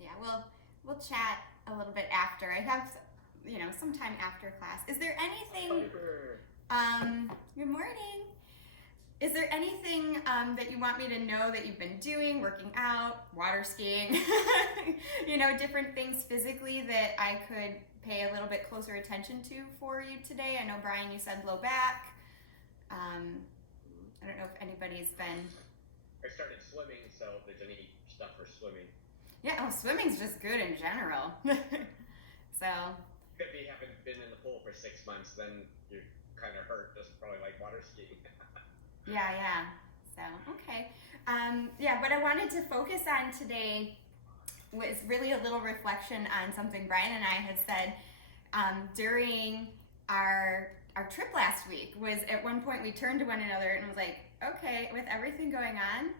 Yeah, we'll chat a little bit after. I have, some time after class. Is there anything? Good morning. Is there anything that you want me to know that you've been doing, working out, water skiing, different things physically that I could pay a little bit closer attention to for you today? I know, Brian, you said low back. I don't know if anybody's been. I started swimming, so if there's any stuff for swimming. Yeah, swimming's just good in general. So. If you haven't been in the pool for 6 months, then you're kind of hurt, just probably like water skiing. Yeah. So, okay. What I wanted to focus on today was really a little reflection on something Brian and I had said during our trip last week. Was at one point we turned to one another and was like, okay, with everything going on,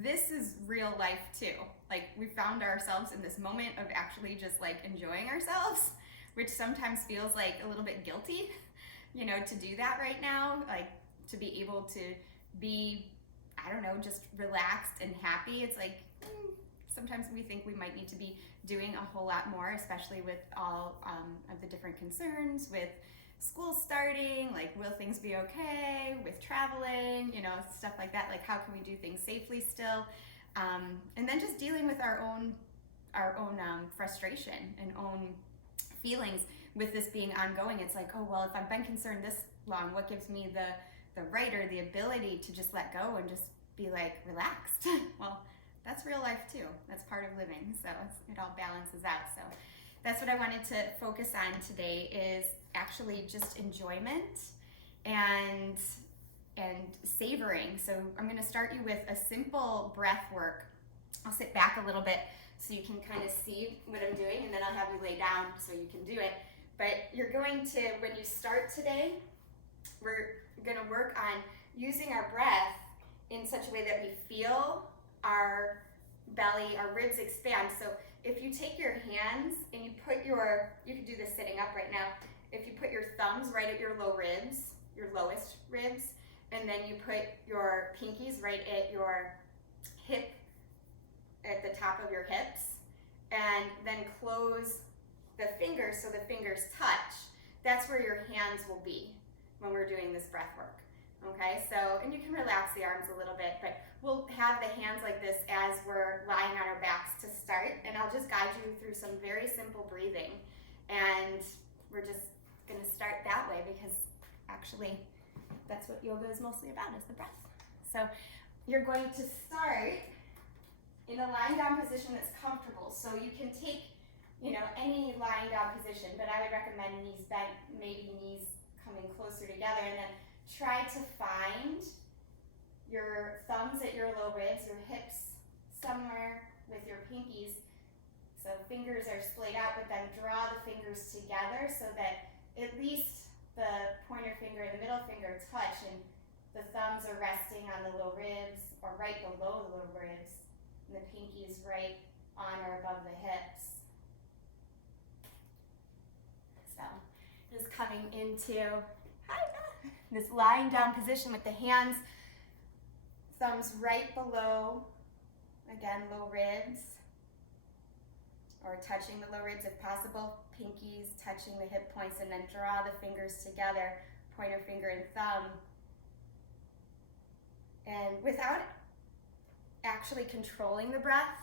this is real life too. Like, we found ourselves in this moment of actually just like enjoying ourselves, which sometimes feels like a little bit guilty, to do that right now, like to be able to be, I don't know, just relaxed and happy. It's like, sometimes we think we might need to be doing a whole lot more, especially with all of the different concerns with school starting, like, will things be okay with traveling, stuff like that. Like, how can we do things safely still? And then just dealing with our own frustration and own feelings with this being ongoing. It's like, oh, well, if I've been concerned this long, what gives me the right or the ability to just let go and just be like relaxed? Well, that's real life too. That's part of living. So it all balances out. So that's what I wanted to focus on today, is actually just enjoyment and savoring. So I'm going to start you with a simple breath work. I'll sit back a little bit so you can kind of see what I'm doing, and then I'll have you lay down so you can do it. But you're going to, when you start today, we're going to work on using our breath in such a way that we feel our belly, our ribs expand. So if you take your hands and you can do this sitting up right now. If you put your thumbs right at your low ribs, your lowest ribs, and then you put your pinkies right at your hip, at the top of your hips, and then close the fingers so the fingers touch, that's where your hands will be when we're doing this breath work. Okay, so, and you can relax the arms a little bit, but we'll have the hands like this as we're lying on our backs to start, and I'll just guide you through some very simple breathing. And we're just going to start that way because actually that's what yoga is mostly about, is the breath. So you're going to start in a lying down position that's comfortable. So you can take, any lying down position, but I would recommend knees bent, maybe knees coming closer together, and then try to find your thumbs at your low ribs, your hips somewhere with your pinkies. So fingers are splayed out, but then draw the fingers together so that at least the pointer finger and the middle finger touch, and the thumbs are resting on the low ribs or right below the low ribs, and the pinkies right on or above the hips. So just coming into this lying down position with the hands, thumbs right below, again, low ribs, or touching the low ribs if possible, pinkies touching the hip points, and then draw the fingers together, pointer finger and thumb. And without actually controlling the breath,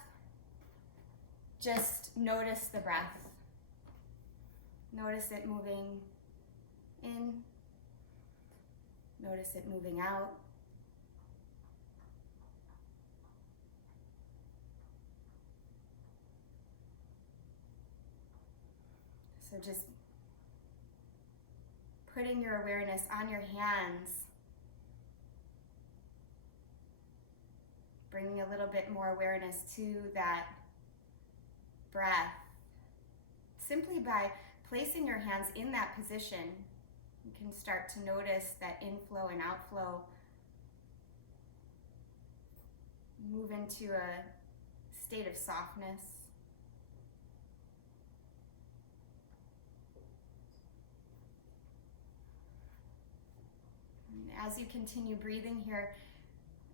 just notice the breath. Notice it moving in. Notice it moving out. So just putting your awareness on your hands, bringing a little bit more awareness to that breath. Simply by placing your hands in that position, you can start to notice that inflow and outflow, move into a state of softness. And as you continue breathing here,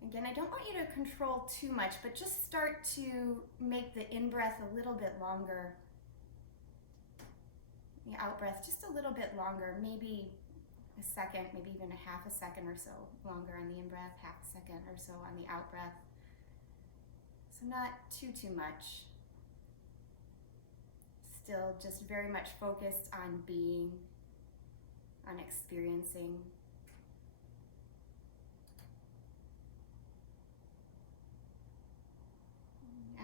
Again, I don't want you to control too much, but just start to make the in-breath a little bit longer. The out-breath just a little bit longer, maybe a second, maybe even a half a second or so longer on the in-breath, half a second or so on the out-breath. So not too much. Still just very much focused on being, on experiencing.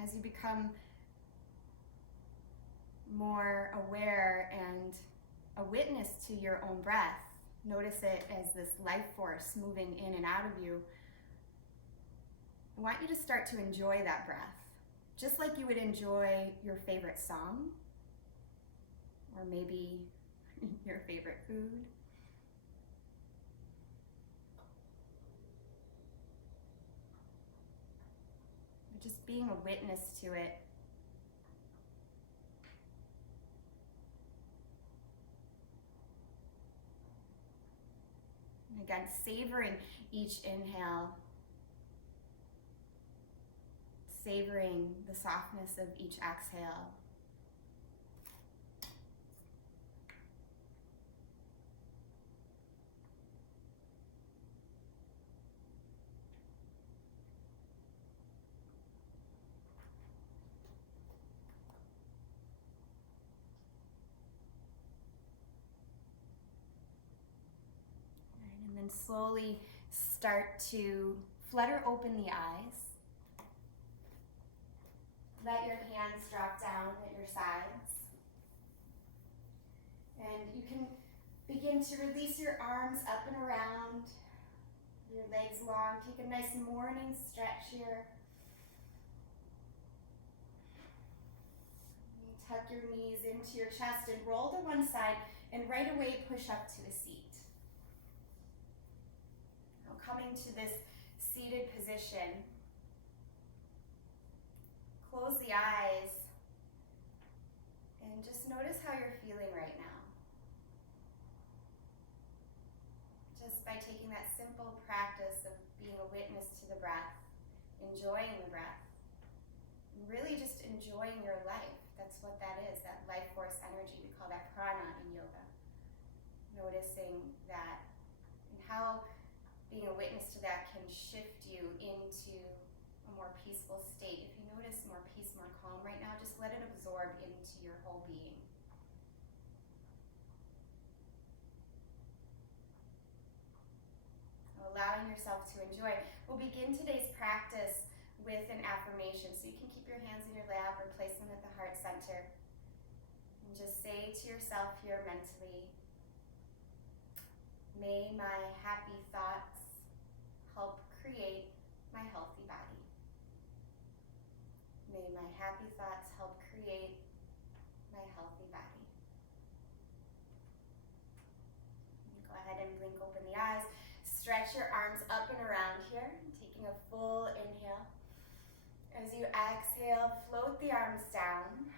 As you become more aware and a witness to your own breath, notice it as this life force moving in and out of you. I want you to start to enjoy that breath, just like you would enjoy your favorite song, or maybe your favorite food. Just being a witness to it. And again, savoring each inhale, savoring the softness of each exhale. And then slowly start to flutter open the eyes. Let your hands drop down at your sides. And you can begin to release your arms up and around, your legs long. Take a nice morning stretch here. Tuck your knees into your chest and roll to one side, and right away push up to a seat. Now coming to this seated position, close the eyes and just notice how you're feeling right now. Just by taking that simple practice of being a witness to the breath, enjoying the breath, and really just enjoying your life. That's what that is, that life force energy. We call that prana in yoga. Noticing that and how being a witness to that can shift you into a more peaceful state. If you notice more peace, more calm right now, just let it absorb into your whole being. So allowing yourself to enjoy. We'll begin today's practice with an affirmation. So you can keep your hands in your lap or place them at the heart center. And just say to yourself here mentally, may my happy thoughts help create my healthy body. May my happy thoughts help create my healthy body. Go ahead and blink open the eyes. Stretch your arms up and around here, taking a full inhale. As you exhale, float the arms down.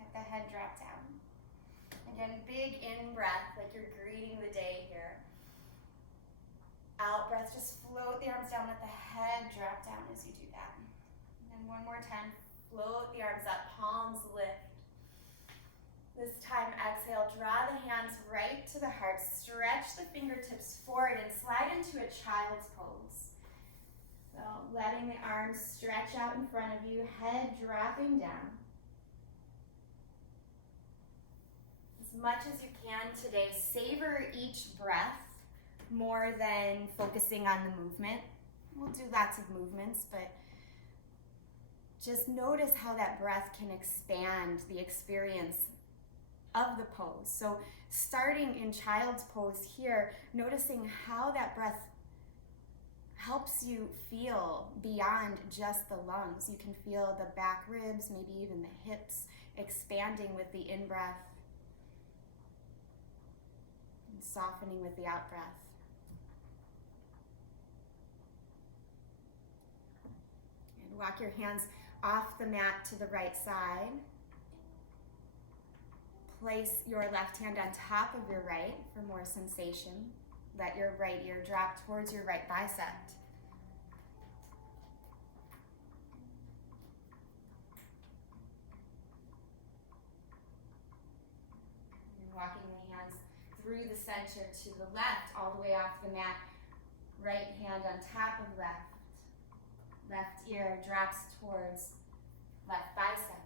Let the head drop down. Again, big in-breath, like you're greeting the day here. Out-breath, just float the arms down, let the head drop down as you do that. And then one more time, float the arms up, palms lift. This time, exhale, draw the hands right to the heart, stretch the fingertips forward and slide into a child's pose. So letting the arms stretch out in front of you, head dropping down. As much as you can today, savor each breath more than focusing on the movement. We'll do lots of movements, but just notice how that breath can expand the experience of the pose. So starting in child's pose here, noticing how that breath helps you feel beyond just the lungs. You can feel the back ribs, maybe even the hips expanding with the in-breath and softening with the out-breath. And walk your hands off the mat to the right side. Place your left hand on top of your right for more sensation. Let your right ear drop towards your right bicep. walking the hands through the center to the left, all the way off the mat. Right hand on top of left. Left ear drops towards left bicep.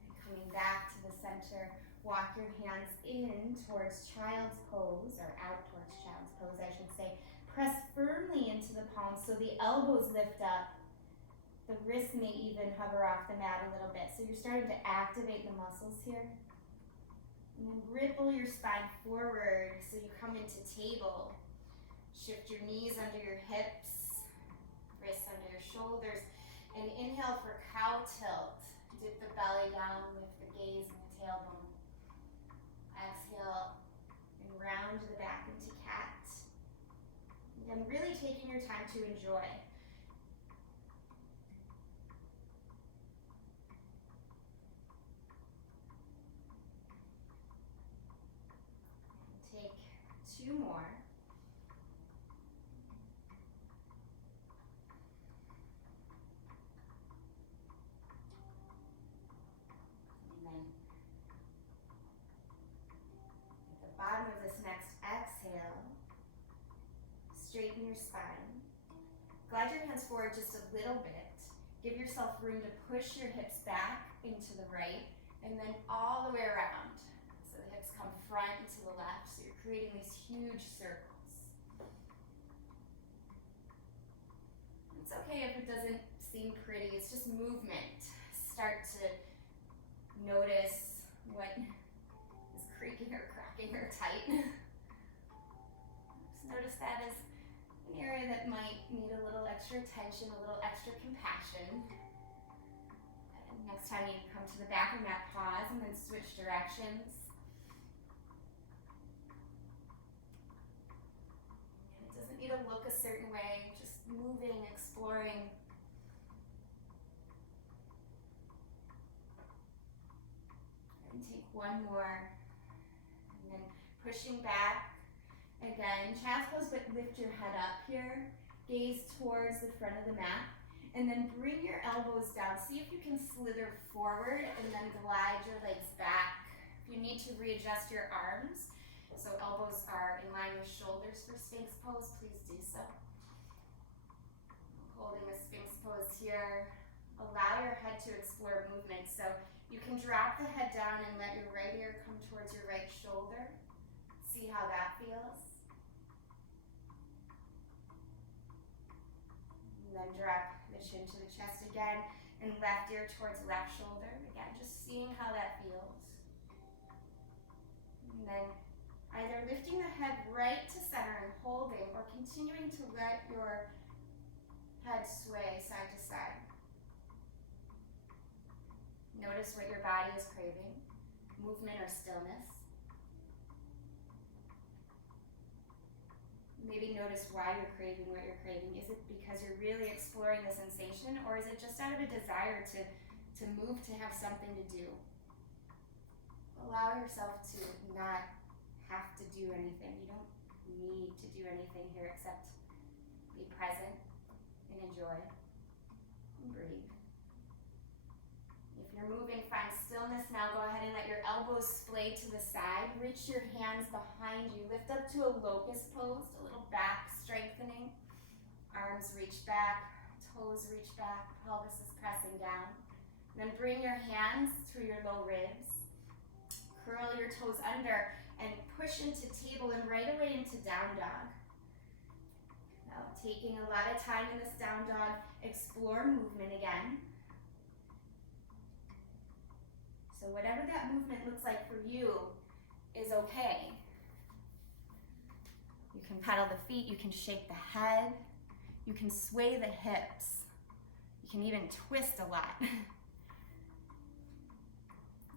And coming back to the center, walk your hands in towards child's pose, or out towards child's pose, I should say. Press firmly into the palms so the elbows lift up. The wrists may even hover off the mat a little bit. So you're starting to activate the muscles here. And then ripple your spine forward so you come into table. Shift your knees under your hips, wrists under your shoulders. And inhale for cow tilt. Dip the belly down, lift the gaze and the tailbone. Exhale and round the back into cat. And really taking your time to enjoy. And take 2 more. And then at the bottom of this next exhale, straighten your spine. Glide your hands forward just a little bit. Give yourself room to push your hips back into the right and then all the way around. So the hips come front and to the left, so you're creating these huge circles. It's okay if it doesn't seem pretty, it's just movement. Start to notice what is creaking or cracking or tight. Just notice that as an area that might need a little extra attention, a little extra compassion. And next time you come to the back of that, pause and then switch directions. And it doesn't need to look a certain way, just moving, exploring. And take 1 more. And then pushing back. Again, child's pose, but lift your head up here. Gaze towards the front of the mat. And then bring your elbows down. See if you can slither forward and then glide your legs back. If you need to readjust your arms, so elbows are in line with shoulders for Sphinx pose, please do so. Holding the Sphinx pose here. Allow your head to explore movement. So you can drop the head down and let your right ear come towards your right shoulder. See how that feels. And then drop the chin to the chest again, and left ear towards left shoulder. Again, just seeing how that feels. And then either lifting the head right to center and holding, or continuing to let your head sway side to side. Notice what your body is craving, movement or stillness. Maybe notice why you're craving what you're craving. Is it because you're really exploring the sensation, or is it just out of a desire to move, to have something to do? Allow yourself to not have to do anything. You don't need to do anything here except be present and enjoy and breathe. If you're moving, find stillness now. Go ahead and let your elbows splay to the side. Reach your hands behind you. Lift up to a locust pose, a little back strengthening. Arms reach back, toes reach back, pelvis is pressing down. And then bring your hands to your low ribs. Curl your toes under and push into table and right away into down dog. Now, taking a lot of time in this down dog, explore movement again. So whatever that movement looks like for you is okay. You can pedal the feet, you can shake the head, you can sway the hips, you can even twist a lot.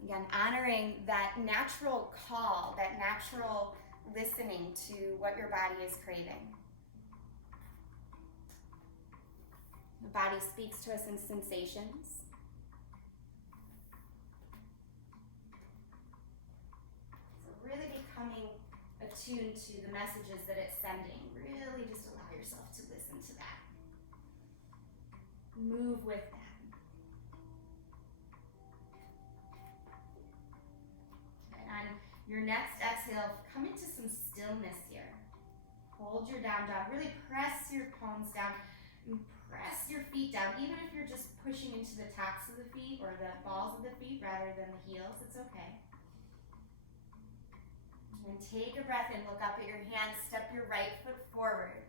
Again, honoring that natural call, that natural listening to what your body is craving. The body speaks to us in sensations. Really becoming attuned to the messages that it's sending. yourself to listen to that. Move with that. And on your next exhale, come into some stillness here. Hold your down dog. Really press your palms down and press your feet down. Even if you're just pushing into the tops of the feet or the balls of the feet rather than the heels, it's okay. And take a breath in, look up at your hands, step your right foot forward.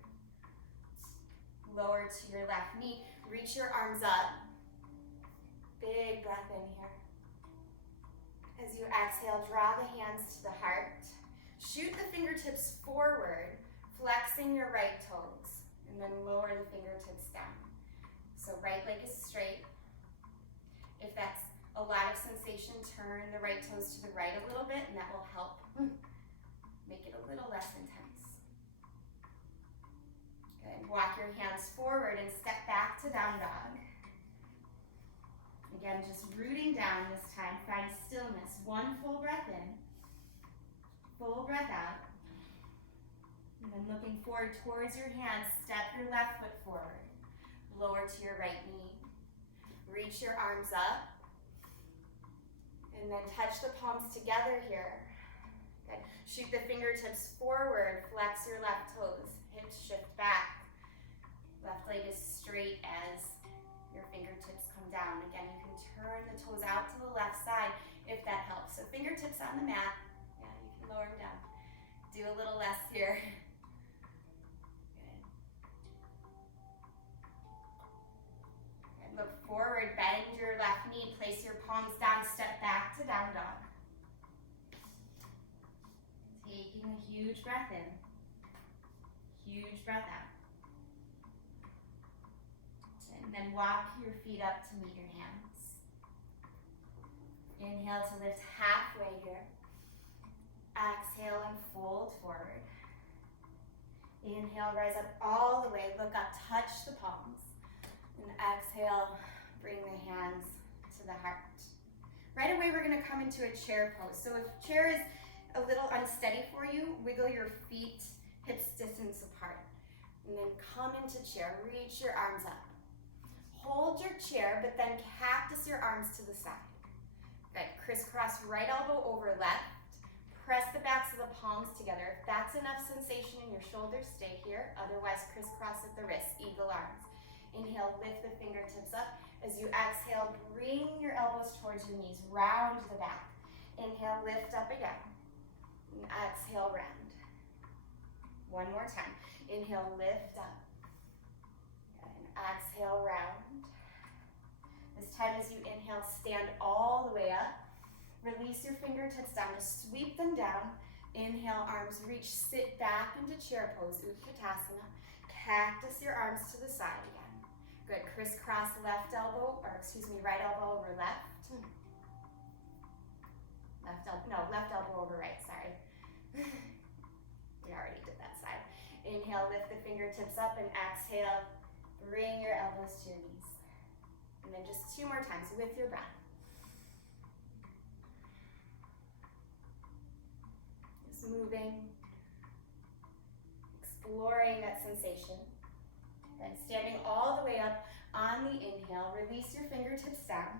Lower to your left knee, reach your arms up. Big breath in here. As you exhale, draw the hands to the heart. Shoot the fingertips forward, flexing your right toes, and then lower the fingertips down. So right leg is straight. If that's a lot of sensation, turn the right toes to the right a little bit, and that will help make it a little less intense. Good. Walk your hands forward and step back to down dog. Again, just rooting down this time. Find stillness. One full breath in. Full breath out. And then looking forward towards your hands, step your left foot forward. Lower to your right knee. Reach your arms up. And then touch the palms together here. Good. Shoot the fingertips forward, flex your left toes, hips shift back. Left leg is straight as your fingertips come down. Again, you can turn the toes out to the left side if that helps. So fingertips on the mat. Yeah, you can lower them down. Do a little less here. Good. And look forward, bend your left knee, place your palms down, step back to down dog. Taking a huge breath in, huge breath out. And then walk your feet up to meet your hands. Inhale to lift halfway here. Exhale and fold forward. Inhale, rise up all the way, look up, touch the palms. And exhale, bring the hands to the heart. Right away, we're gonna come into a chair pose. So if chair is a little unsteady for you, wiggle your feet hips distance apart. And then come into chair, reach your arms up. Hold your chair, but then cactus your arms to the side. Good, crisscross right elbow over left. Press the backs of the palms together. If that's enough sensation in your shoulders, stay here. Otherwise, crisscross at the wrists, eagle arms. Inhale, lift the fingertips up. As you exhale, bring your elbows towards your knees, round the back. Inhale, lift up again. And exhale, round. One more time. Inhale, lift up. And exhale, round. This time as you inhale, stand all the way up. Release your fingertips down to sweep them down. Inhale, arms reach, sit back into chair pose, Utkatasana. Cactus your arms to the side again. Good, crisscross right elbow over left. Left elbow over right, sorry. We already did that side. Inhale, lift the fingertips up, and exhale, bring your elbows to your knees. And then just 2 more times with your breath. Just moving, exploring that sensation. Then standing all the way up on the inhale, release your fingertips down.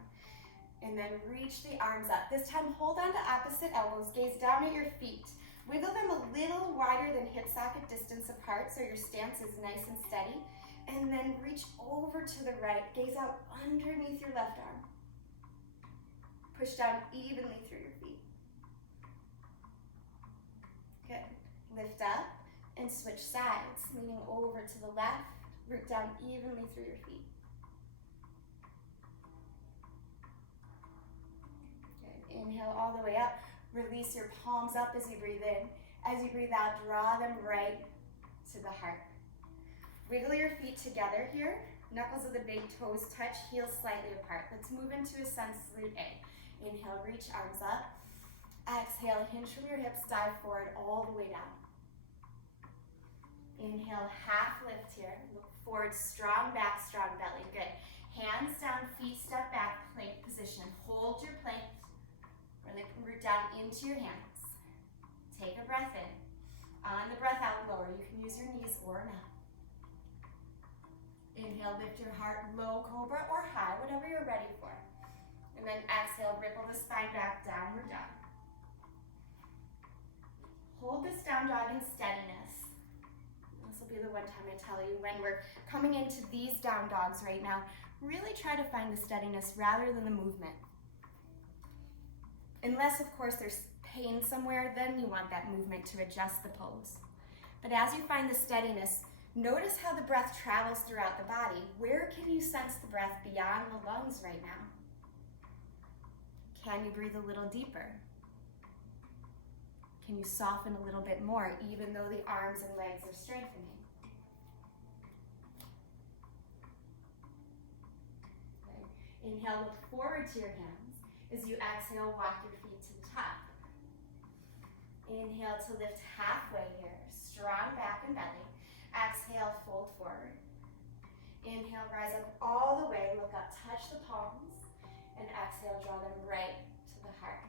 And then reach the arms up. This time, hold on to opposite elbows, gaze down at your feet. Wiggle them a little wider than hip socket distance apart so your stance is nice and steady. And then reach over to the right, gaze out underneath your left arm. Push down evenly through your feet. Good. Lift up and switch sides, leaning over to the left, root down evenly through your feet. Inhale all the way up. Release your palms up as you breathe in. As you breathe out, draw them right to the heart. Wiggle your feet together here. Knuckles of the big toes touch, heels slightly apart. Let's move into a sun salute A. Inhale, reach arms up. Exhale, hinge from your hips, dive forward all the way down. Inhale, half lift here. Look forward, strong back, strong belly. Good. Hands down, feet step back, plank position. Hold your plank. Really root down into your hands. Take a breath in. On the breath out, lower. You can use your knees or a mat. Inhale, lift your heart, low cobra or high, whatever you're ready for. And then exhale, ripple the spine back, downward dog. Hold this down dog in steadiness. This will be the one time I tell you when we're coming into these down dogs right now, really try to find the steadiness rather than the movement. Unless, of course, there's pain somewhere, then you want that movement to adjust the pose. But as you find the steadiness, notice how the breath travels throughout the body. Where can you sense the breath beyond the lungs right now? Can you breathe a little deeper? Can you soften a little bit more, even though the arms and legs are strengthening? Okay. Inhale, look forward to your hands. As you exhale, walk your feet to the top. Inhale to lift halfway here, strong back and belly. Exhale, fold forward. Inhale, rise up all the way, look up, touch the palms. And exhale, draw them right to the heart.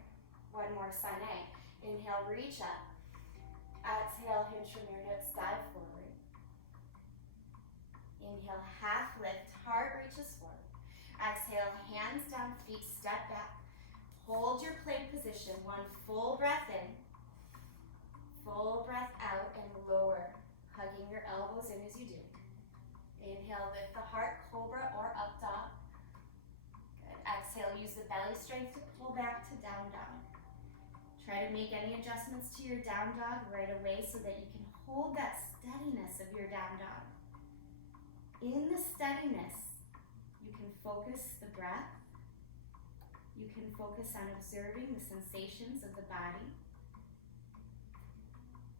One more, sun A. Inhale, reach up. Exhale, hinge from your hips, dive forward. Inhale, half lift, heart reaches forward. Exhale, hands down, feet step back. Hold your plank position, one full breath in. Full breath out and lower, hugging your elbows in as you do. Inhale, lift the heart, cobra or up dog. Good. Exhale, use the belly strength to pull back to down dog. Try to make any adjustments to your down dog right away so that you can hold that steadiness of your down dog. In the steadiness, you can focus the breath. You can focus on observing the sensations of the body,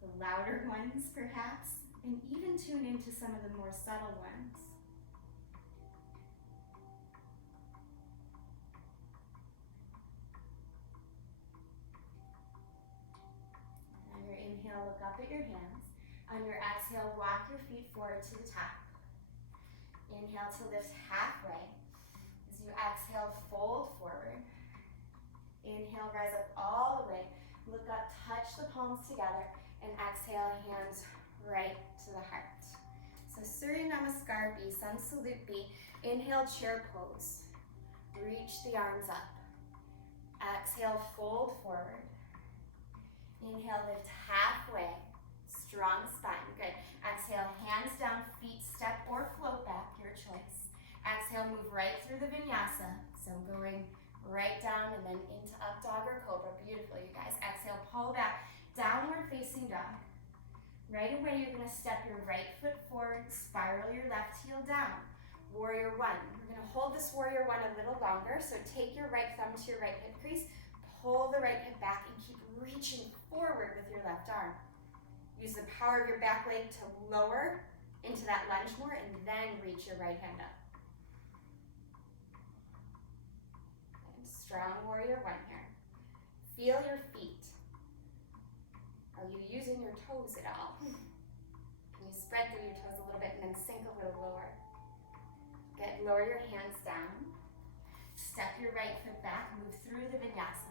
the louder ones perhaps, and even tune into some of the more subtle ones. On your inhale, look up at your hands. On your exhale, walk your feet forward to the top. Inhale to lift halfway. As you exhale, fold forward. Inhale, rise up all the way. Look up, touch the palms together, and exhale, hands right to the heart. So Surya Namaskar B, Sun Salute B. Inhale, chair pose. Reach the arms up. Exhale, fold forward. Inhale, lift halfway. Strong spine, good. Exhale, hands down, feet step or float back, your choice. Exhale, move right through the vinyasa. So going right down and then into up dog or cobra. Beautiful, you guys. Exhale, pull back, downward facing dog. Right away, you're gonna step your right foot forward, spiral your left heel down. Warrior one. We're gonna hold this warrior one a little longer. So take your right thumb to your right hip crease, pull the right hip back and keep reaching forward with your left arm. Use the power of your back leg to lower into that lunge more and then reach your right hand up. And strong warrior one here. Feel your feet. Are you using your toes at all? Can you spread through your toes a little bit and then sink a little lower? Good, lower your hands down. Step your right foot back, move through the vinyasa.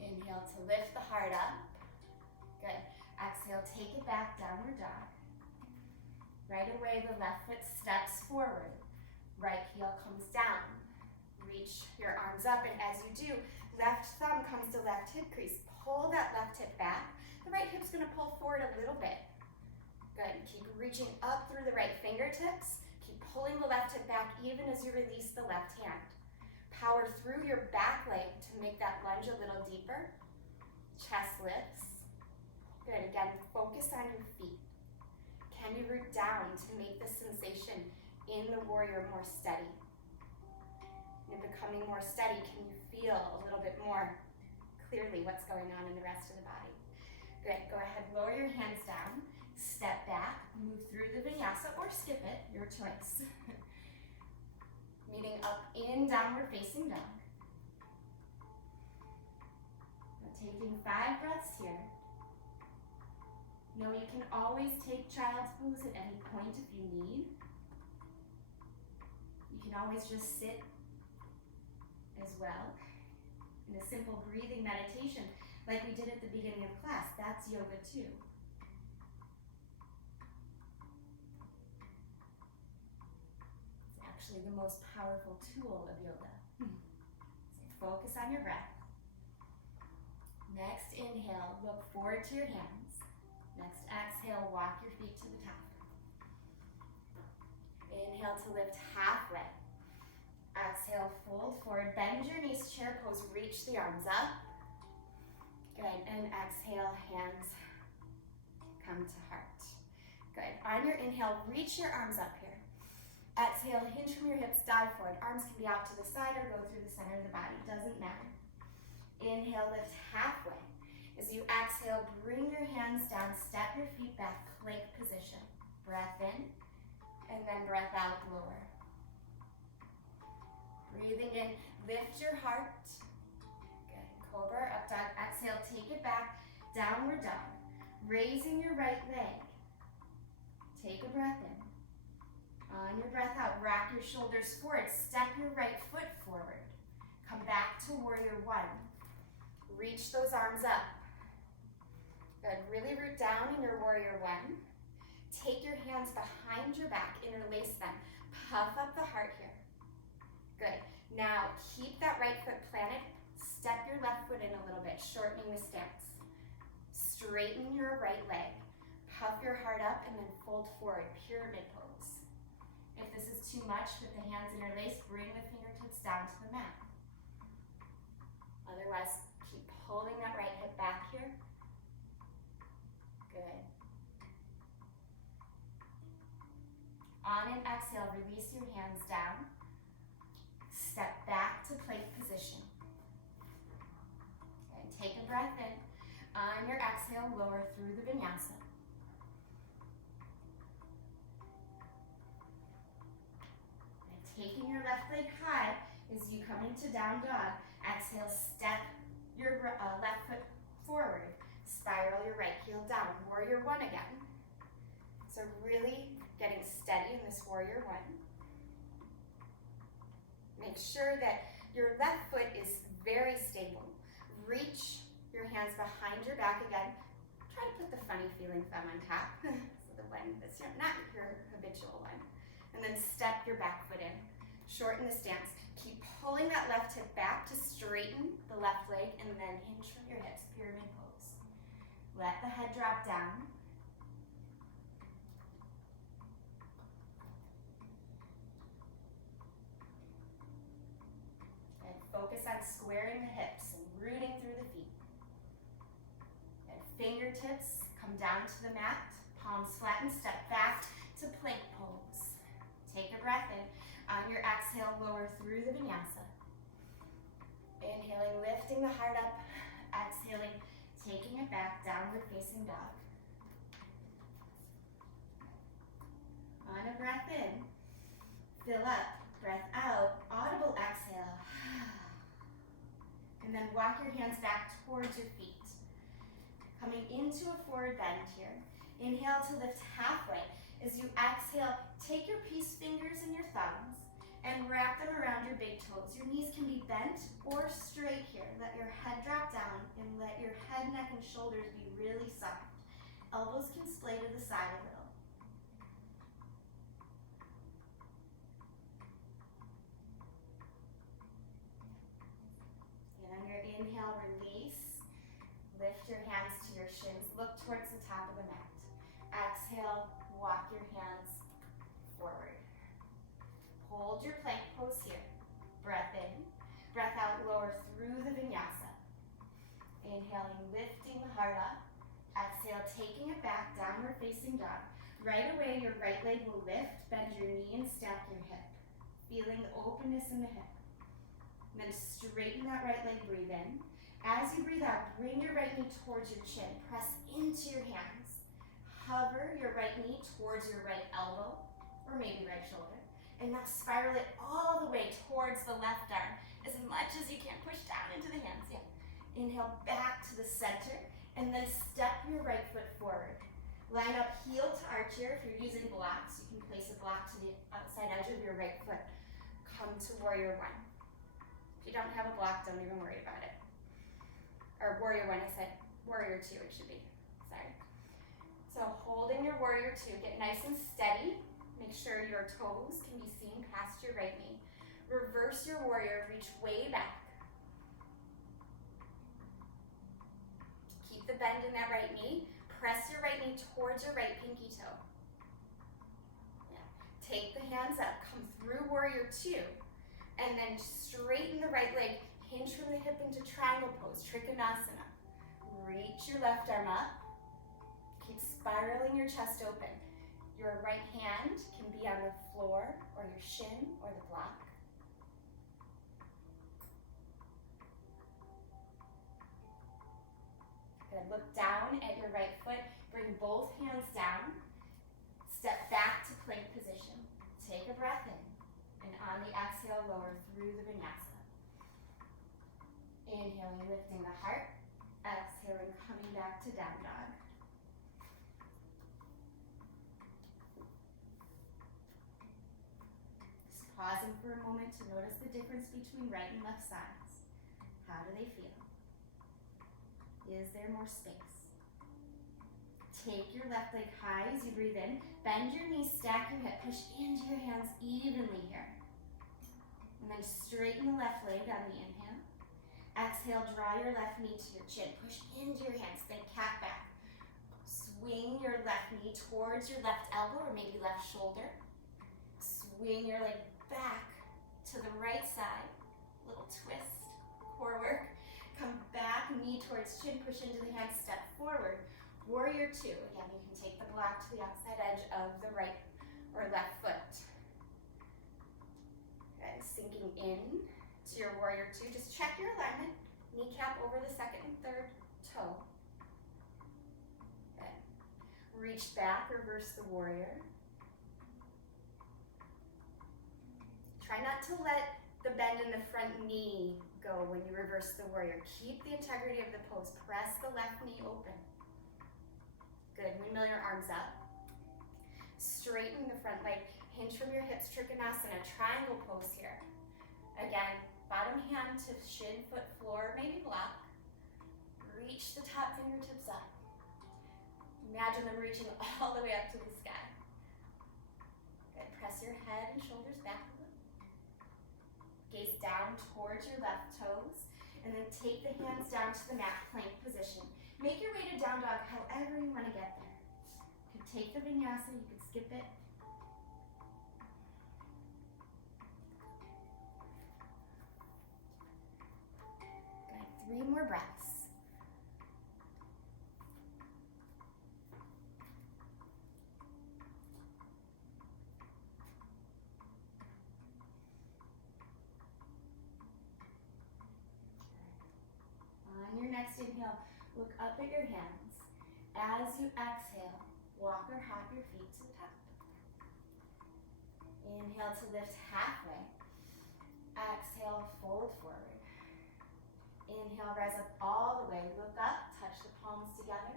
Inhale to lift the heart up. Good. Exhale, take it back, downward dog. Right away, the left foot steps forward. Right heel comes down. Reach your arms up, and as you do, left thumb comes to left hip crease. Pull that left hip back. The right hip's gonna pull forward a little bit. Good. Keep reaching up through the right fingertips. Keep pulling the left hip back even as you release the left hand. Power through your back leg to make that lunge a little deeper. Chest lifts. Good, again, focus on your feet. Can you root down to make the sensation in the warrior more steady? And becoming more steady, can you feel a little bit more clearly what's going on in the rest of the body? Good, go ahead, lower your hands down, step back, move through the vinyasa or skip it, your choice. Meeting up in downward facing dog. Now taking 5 breaths here. Know you can always take child's pose at any point if you need. You can always just sit as well in a simple breathing meditation like we did at the beginning of class. That's yoga too. actually the most powerful tool of yoga. So focus on your breath. Next inhale, look forward to your hands. Next exhale, walk your feet to the top. Inhale to lift halfway. Exhale, fold forward, bend your knees, chair pose, reach the arms up. Good, and exhale, hands come to heart. Good, on your inhale, reach your arms up here. Exhale, hinge from your hips, dive forward. Arms can be out to the side or go through the center of the body, doesn't matter. Inhale, lift halfway. As you exhale, bring your hands down, step your feet back, plank position. Breath in, and then breath out, lower. Breathing in, lift your heart. Good, cobra, up dog, exhale, take it back, downward dog. Raising your right leg. Take a breath in. On your breath out, rock your shoulders forward, step your right foot forward. Come back to warrior one. Reach those arms up. Good, really root down in your warrior one. Take your hands behind your back, interlace them. Puff up the heart here. Good, now keep that right foot planted. Step your left foot in a little bit, shortening the stance. Straighten your right leg. Puff your heart up and then fold forward, pyramid pose. If this is too much, with the hands interlaced, bring the fingertips down to the mat. Otherwise, keep pulling that right hip back here. Good. On an exhale, release your hands down. Step back to plank position. And take a breath in. On your exhale, lower through the vinyasa. Taking your left leg high as you come into down dog. Exhale, step your left foot forward. Spiral your right heel down. Warrior one again. So really getting steady in this warrior one. Make sure that your left foot is very stable. Reach your hands behind your back again. Try to put the funny feeling thumb on top. So the one that's not your habitual one. And then step your back foot in. Shorten the stance. Keep pulling that left hip back to straighten the left leg and then hinge from your hips, pyramid pose. Let the head drop down. And focus on squaring the hips and rooting through the feet. And fingertips come down to the mat, palms flatten, step back to plank pose. Take a breath in. On your exhale, lower through the vinyasa. Inhaling, lifting the heart up. Exhaling, taking it back, downward facing dog. On a breath in, fill up, breath out, audible exhale. And then walk your hands back towards your feet. Coming into a forward bend here. Inhale to lift halfway. As you exhale, take your peace fingers and your thumbs and wrap them around your big toes. Your knees can be bent or straight here. Let your head drop down and let your head, neck, and shoulders be really soft. Elbows can splay to the side a little. And on your inhale, release. Lift your hands to your shins. Look towards the top of the mat. Exhale, walk your hands forward. Hold your plank pose here. Breath in. Breath out, lower through the vinyasa. Inhaling, lifting the heart up. Exhale, taking it back, downward facing dog. Right away, your right leg will lift, bend your knee and stack your hip. Feeling the openness in the hip. And then straighten that right leg, breathe in. As you breathe out, bring your right knee towards your chin. Press into your hands. Hover your right knee towards your right elbow, or maybe right shoulder. And now spiral it all the way towards the left arm. As much as you can, push down into the hands, yeah. Inhale back to the center, and then step your right foot forward. Line up heel to arch here. If you're using blocks, you can place a block to the outside edge of your right foot. Come to warrior one. If you don't have a block, don't even worry about it. Or warrior one, I said warrior two, it should be, sorry. So holding your warrior two, get nice and steady. Make sure sure your toes can be seen past your right knee. Reverse your warrior, reach way back. Keep the bend in that right knee. Press your right knee towards your right pinky toe. Yeah. Take the hands up, come through warrior two, and then straighten the right leg, hinge from the hip into triangle pose, Trikonasana. Reach your left arm up. Keep spiraling your chest open. Your right hand can be on the floor or your shin or the block. Good. Look down at your right foot. Bring both hands down. Step back to plank position. Take a breath in. And on the exhale, lower through the vinyasa. Inhaling, lifting the heart. Exhaling, coming back to down dog. Just pausing for a moment to notice the difference between right and left sides. How do they feel? Is there more space? Take your left leg high as you breathe in. Bend your knees, stack your hip, push into your hands evenly here. And then straighten the left leg on the inhale. Exhale, draw your left knee to your chin. Push into your hands, then cat back. Swing your left knee towards your left elbow or maybe left shoulder. Swing your leg back to the right side. Little twist, core work. Come back, knee towards chin, push into the hands, step forward. Warrior two. Again, you can take the block to the outside edge of the right or left foot. Good, sinking in to your warrior two. Just check your alignment. Kneecap over the second and third toe. Good. Reach back, reverse the warrior. Try not to let the bend in the front knee go when you reverse the warrior. Keep the integrity of the pose. Press the left knee open. Good. Windmill your arms up. Straighten the front leg. Hinge from your hips, Trikonasana, triangle pose here. Again, bottom hand to shin, foot, floor, maybe block. Reach the top fingertips up. Imagine them reaching all the way up to the sky. Good. Press your head and shoulders back a little. Gaze down towards your left toes, and then take the hands down to the mat, plank position. Make your way to down dog however you want to get there. You can take the vinyasa, you can skip it. Good, 3 more breaths. On your next inhale, look up at your hands. As you exhale, walk or hop your feet to the top. Inhale to lift halfway. Exhale, fold forward. Inhale, rise up all the way. Look up, touch the palms together.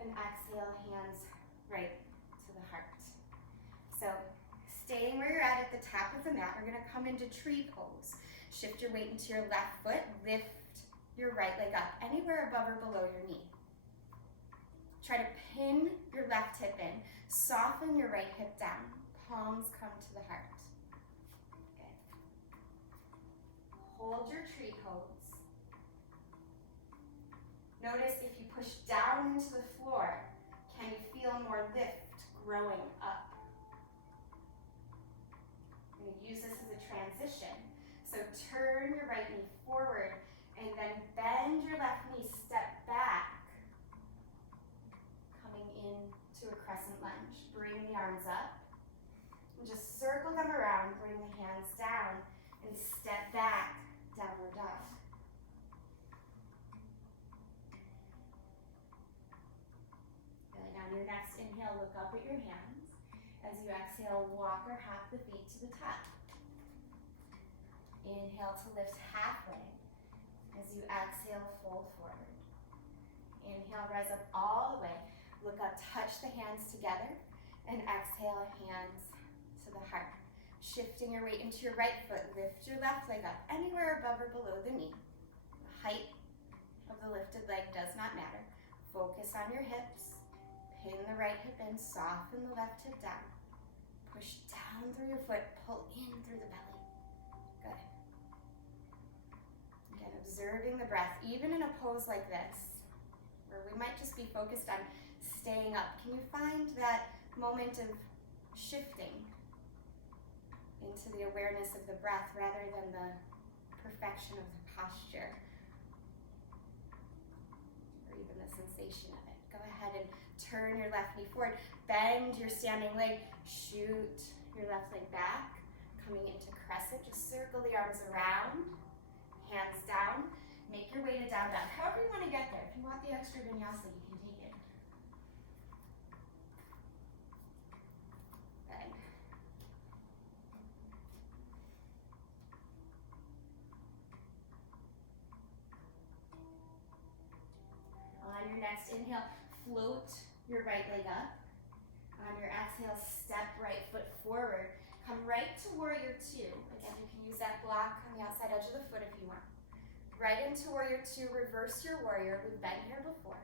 And exhale, hands right to the heart. So, staying where you're at the top of the mat, we're gonna come into tree pose. Shift your weight into your left foot, lift your right leg up, anywhere above or below your knee. Try to pin your left hip in, soften your right hip down, palms come to the heart. Good. Hold your tree pose. Notice if you push down into the floor, can you feel more lift growing up? I'm going to use this as a transition. So turn your right knee forward, and then bend your left knee, step back, coming into a crescent lunge. Bring the arms up, and just circle them around, bring the hands down, and step back, downward dog. Good, on your next inhale, look up at your hands. As you exhale, walk or hop the feet to the top. Inhale to lift halfway. As you exhale, fold forward. Inhale, rise up all the way. Look up, touch the hands together, and exhale, hands to the heart. Shifting your weight into your right foot, lift your left leg up, anywhere above or below the knee. The height of the lifted leg does not matter. Focus on your hips, pin the right hip in, soften the left hip down. Push down foot, pull in through the belly. Good. Again, observing the breath, even in a pose like this, where we might just be focused on staying up. Can you find that moment of shifting into the awareness of the breath rather than the perfection of the posture, or even the sensation of it? Go ahead and turn your left knee forward, bend your standing leg, shoot your left leg back, coming into crescent. Just circle the arms around, hands down, make your way to down dog. However you want to get there. If you want the extra vinyasa, you can take it. Good. On your next inhale, float your right leg up. On your exhale, step right foot forward. Come right to warrior two. Again, you can use that block on the outside edge of the foot if you want. Right into warrior two, reverse your warrior. We've been here before.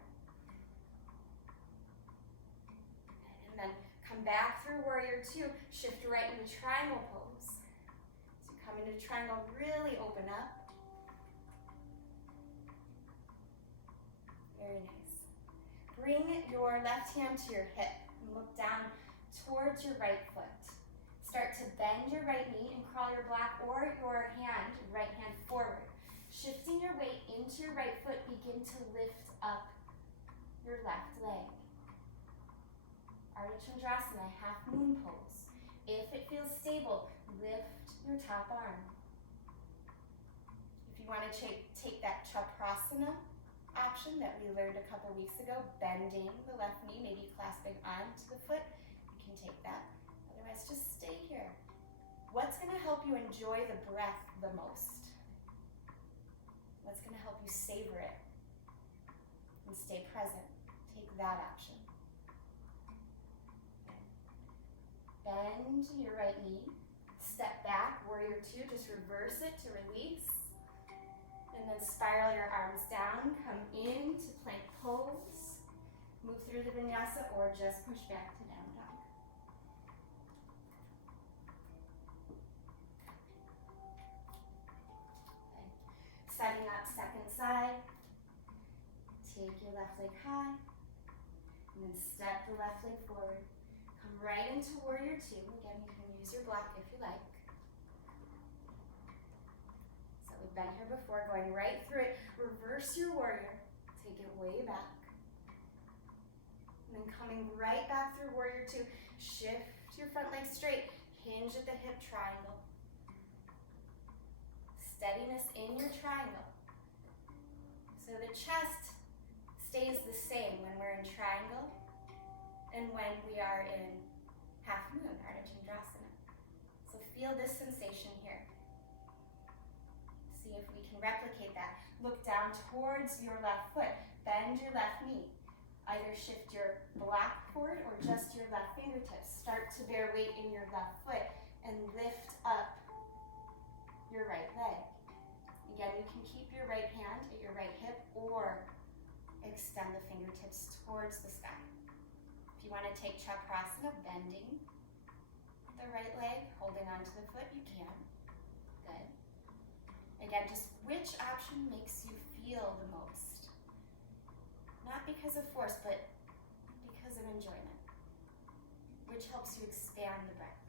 And then come back through warrior two, shift right into triangle pose. So come into triangle, really open up. Very nice. Bring your left hand to your hip and look down towards your right foot. Start to bend your right knee and crawl your black or your right hand forward. Shifting your weight into your right foot, begin to lift up your left leg. Ardha Chandrasana, half moon pose. If it feels stable, lift your top arm. If you want to take that Chakrasana option that we learned a couple weeks ago, bending the left knee, maybe clasping onto the foot, you can take that. Otherwise, just stay here. What's going to help you enjoy the breath the most? What's going to help you savor it and stay present? Take that option. Bend your right knee, step back, warrior two, just reverse it to release. And then spiral your arms down, come into plank pose. Move through the vinyasa or just push back to down dog. Okay. Setting up second side. Take your left leg high. And then step the left leg forward. Come right into warrior two. Again, you can use your block if you like. We've been here before, going right through it. Reverse your warrior, take it way back. And then coming right back through warrior two, shift your front leg straight, hinge at the hip triangle. Steadiness in your triangle. So the chest stays the same when we're in triangle and when we are in half moon, Ardha Chandrasana. So feel this sensation here. See if we can replicate that. Look down towards your left foot. Bend your left knee. Either shift your block forward or just your left fingertips. Start to bear weight in your left foot and lift up your right leg. Again, you can keep your right hand at your right hip or extend the fingertips towards the sky. If you want to take Chakrasana, bending the right leg, holding onto the foot, you can. Good. Again, just which option makes you feel the most? Not because of force, but because of enjoyment. Which helps you expand the breath.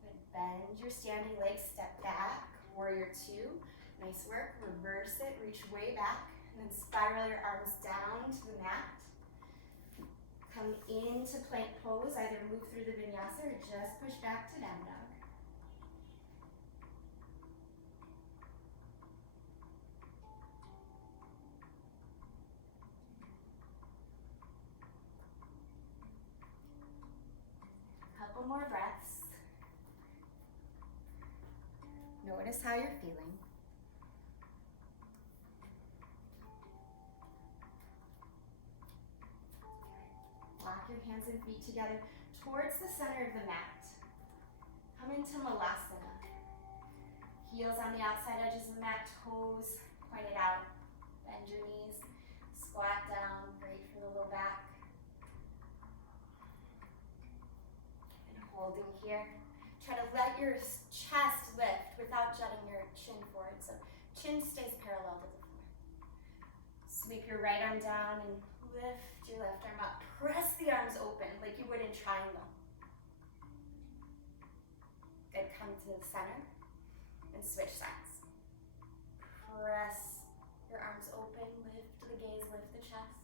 Good. Bend your standing leg, step back, warrior two. Nice work. Reverse it, reach way back, and then spiral your arms down to the mat. Come into plank pose, either move through the vinyasa or just push back to down dog. Couple more breaths. Notice how you're feeling. Lock your hands and feet together towards the center of the mat. Come into Malasana. Heels on the outside edges of the mat, toes pointed out. Bend your knees, squat down, great for the low back. And holding here. Try to let your chest lift without jutting your chin forward. So chin stays parallel to the floor. Sweep your right arm down and lift your left arm up. Press the arms open like you would in triangle. Good, come to the center and switch sides. Press your arms open, lift the gaze, lift the chest.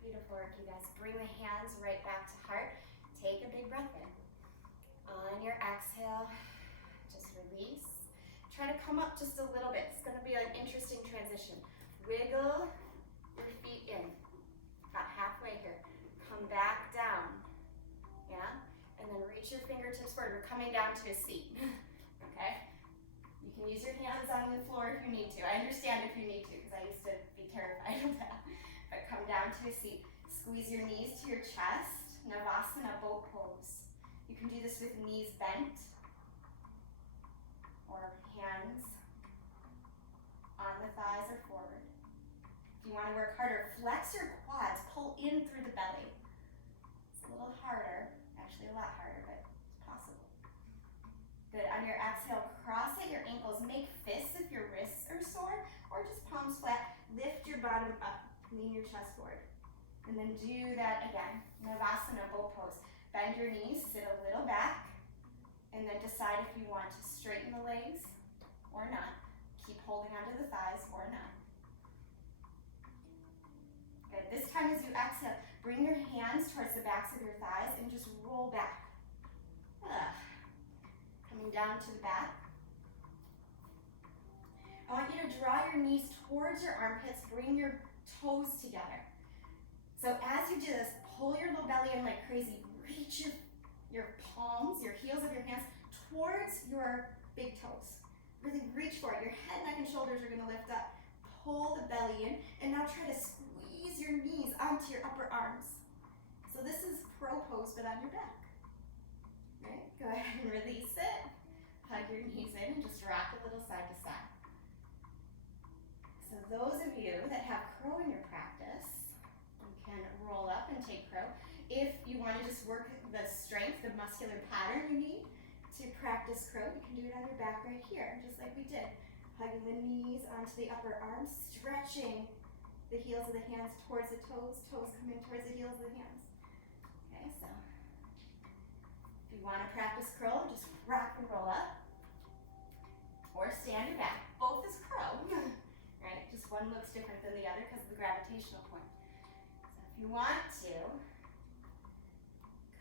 Beautiful work, you guys. Bring the hands right back to heart. Take a big breath in. On your exhale, just release. Try to come up just a little bit. It's going to be an interesting transition. Wiggle your feet in. About halfway here. Come back down. Yeah? And then reach your fingertips forward. We're coming down to a seat. Okay? You can use your hands on the floor if you need to. I understand if you need to, because I used to be terrified of that. But come down to a seat. Squeeze your knees to your chest. Navasana, boat pose. You can do this with knees bent or hands on the thighs or forward. If you want to work harder, flex your quads, pull in through the belly. It's a little harder, actually a lot harder, but it's possible. Good, on your exhale, cross at your ankles, make fists if your wrists are sore, or just palms flat, lift your bottom up, lean your chest forward. And then do that again, Navasana, boat pose. Bend your knees, sit a little back, and then decide if you want to straighten the legs or not. Keep holding onto the thighs or not. Good, this time as you exhale, bring your hands towards the backs of your thighs and just roll back. Coming down to the back. I want you to draw your knees towards your armpits, bring your toes together. So as you do this, pull your low belly in like crazy. Reach your palms, your heels of your hands towards your big toes. Really reach for it. Your head, neck, and shoulders are going to lift up. Pull the belly in, and now try to squeeze your knees onto your upper arms. So this is crow pose, but on your back. Right? Go ahead and release it. Hug your knees in and just rock a little side to side. So those of you that have crow in your practice, can roll up and take crow. If you want to just work the strength, the muscular pattern you need to practice crow, you can do it on your back right here, just like we did. Hugging the knees onto the upper arms, stretching the heels of the hands towards the toes, toes coming towards the heels of the hands. Okay, so if you want to practice crow, just rock and roll up, or stand your back. Both is crow, right? Just one looks different than the other because of the gravitational point. You want to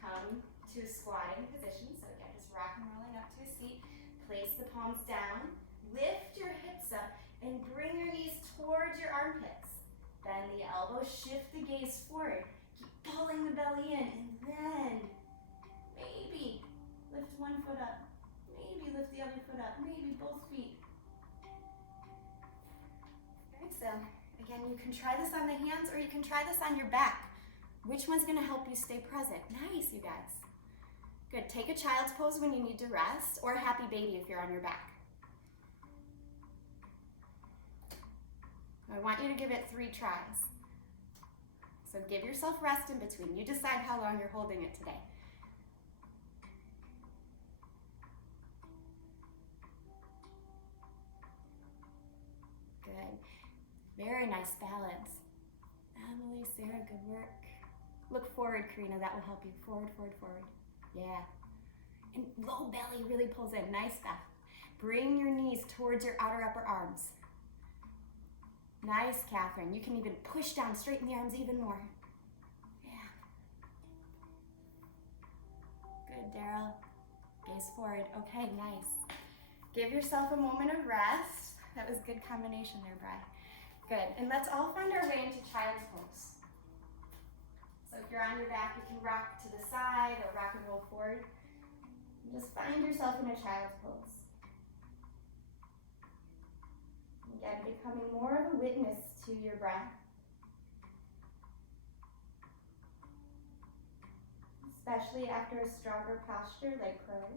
come to a squatting position. So again, just rock and rolling up to a seat. Place the palms down. Lift your hips up and bring your knees towards your armpits. Bend the elbows, shift the gaze forward. Keep pulling the belly in, and then maybe lift one foot up. Maybe lift the other foot up. Maybe both feet. Okay, so again, you can try this on the hands or you can try this on your back. Which one's gonna help you stay present? Nice, you guys. Good, take a child's pose when you need to rest, or happy baby if you're on your back. I want you to give it 3 tries. So give yourself rest in between. You decide how long you're holding it today. Good. Very nice balance. Emily, Sarah, good work. Look forward, Karina, that will help you. Forward, forward, forward. Yeah. And low belly really pulls in. Nice stuff. Bring your knees towards your outer upper arms. Nice, Catherine. You can even push down, straighten the arms even more. Yeah. Good, Daryl. Gaze forward. Okay, nice. Give yourself a moment of rest. That was a good combination there, Bri. Good, and let's all find our way into child's pose. So if you're on your back, you can rock to the side or rock and roll forward. And just find yourself in a child's pose. Again, becoming more of a witness to your breath. Especially after a stronger posture like crow.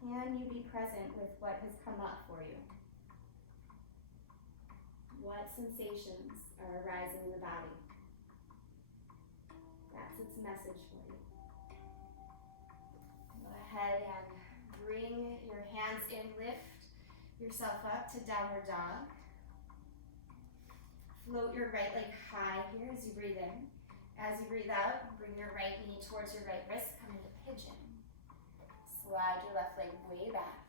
Can you be present with what has come up for you? What sensations are arising in the body? That's its message for you. Go ahead and bring your hands in, lift yourself up to downward dog. Float your right leg high here as you breathe in. As you breathe out, bring your right knee towards your right wrist, come into pigeon. Slide your left leg way back.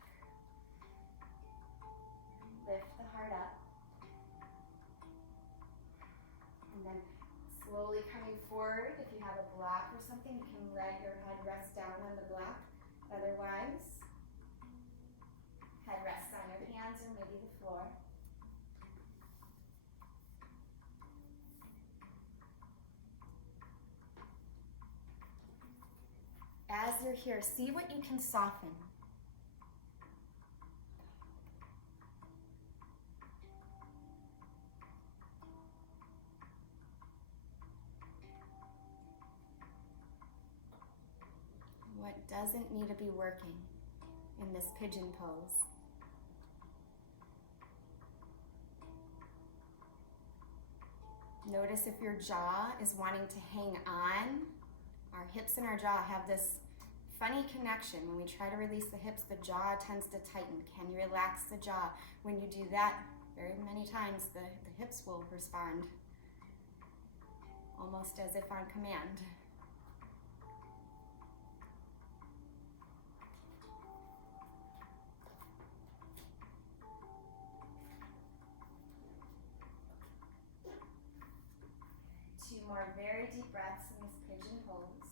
Lift the heart up. And then slowly coming forward, if you have a block or something, you can let your head rest down on the block. Otherwise, head rests on your hands or maybe the floor. As you're here, see what you can soften. What doesn't need to be working in this pigeon pose? Notice if your jaw is wanting to hang on. Our hips and our jaw have this funny connection. When we try to release the hips, the jaw tends to tighten. Can you relax the jaw? When you do that, very many times the hips will respond, almost as if on command. Two more very deep breaths in this pigeon pose.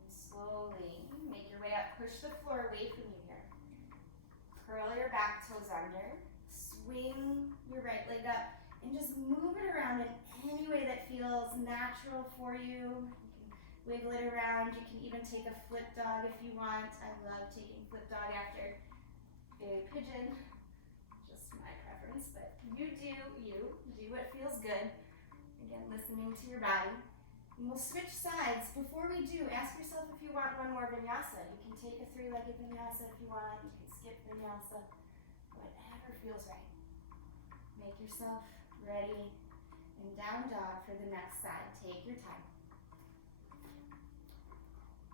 And slowly make your way up. Push the floor away from you here. Curl your back toes under. Swing your right leg up and just move it around in any way that feels natural for you. Wiggle it around. You can even take a flip dog if you want. I love taking flip dog after a pigeon. Just my preference, but you do what feels good. Again, listening to your body. And we'll switch sides. Before we do, ask yourself if you want one more vinyasa. You can take a three-legged vinyasa if you want. You can skip vinyasa. Whatever feels right. Make yourself ready. And down dog for the next side. Take your time.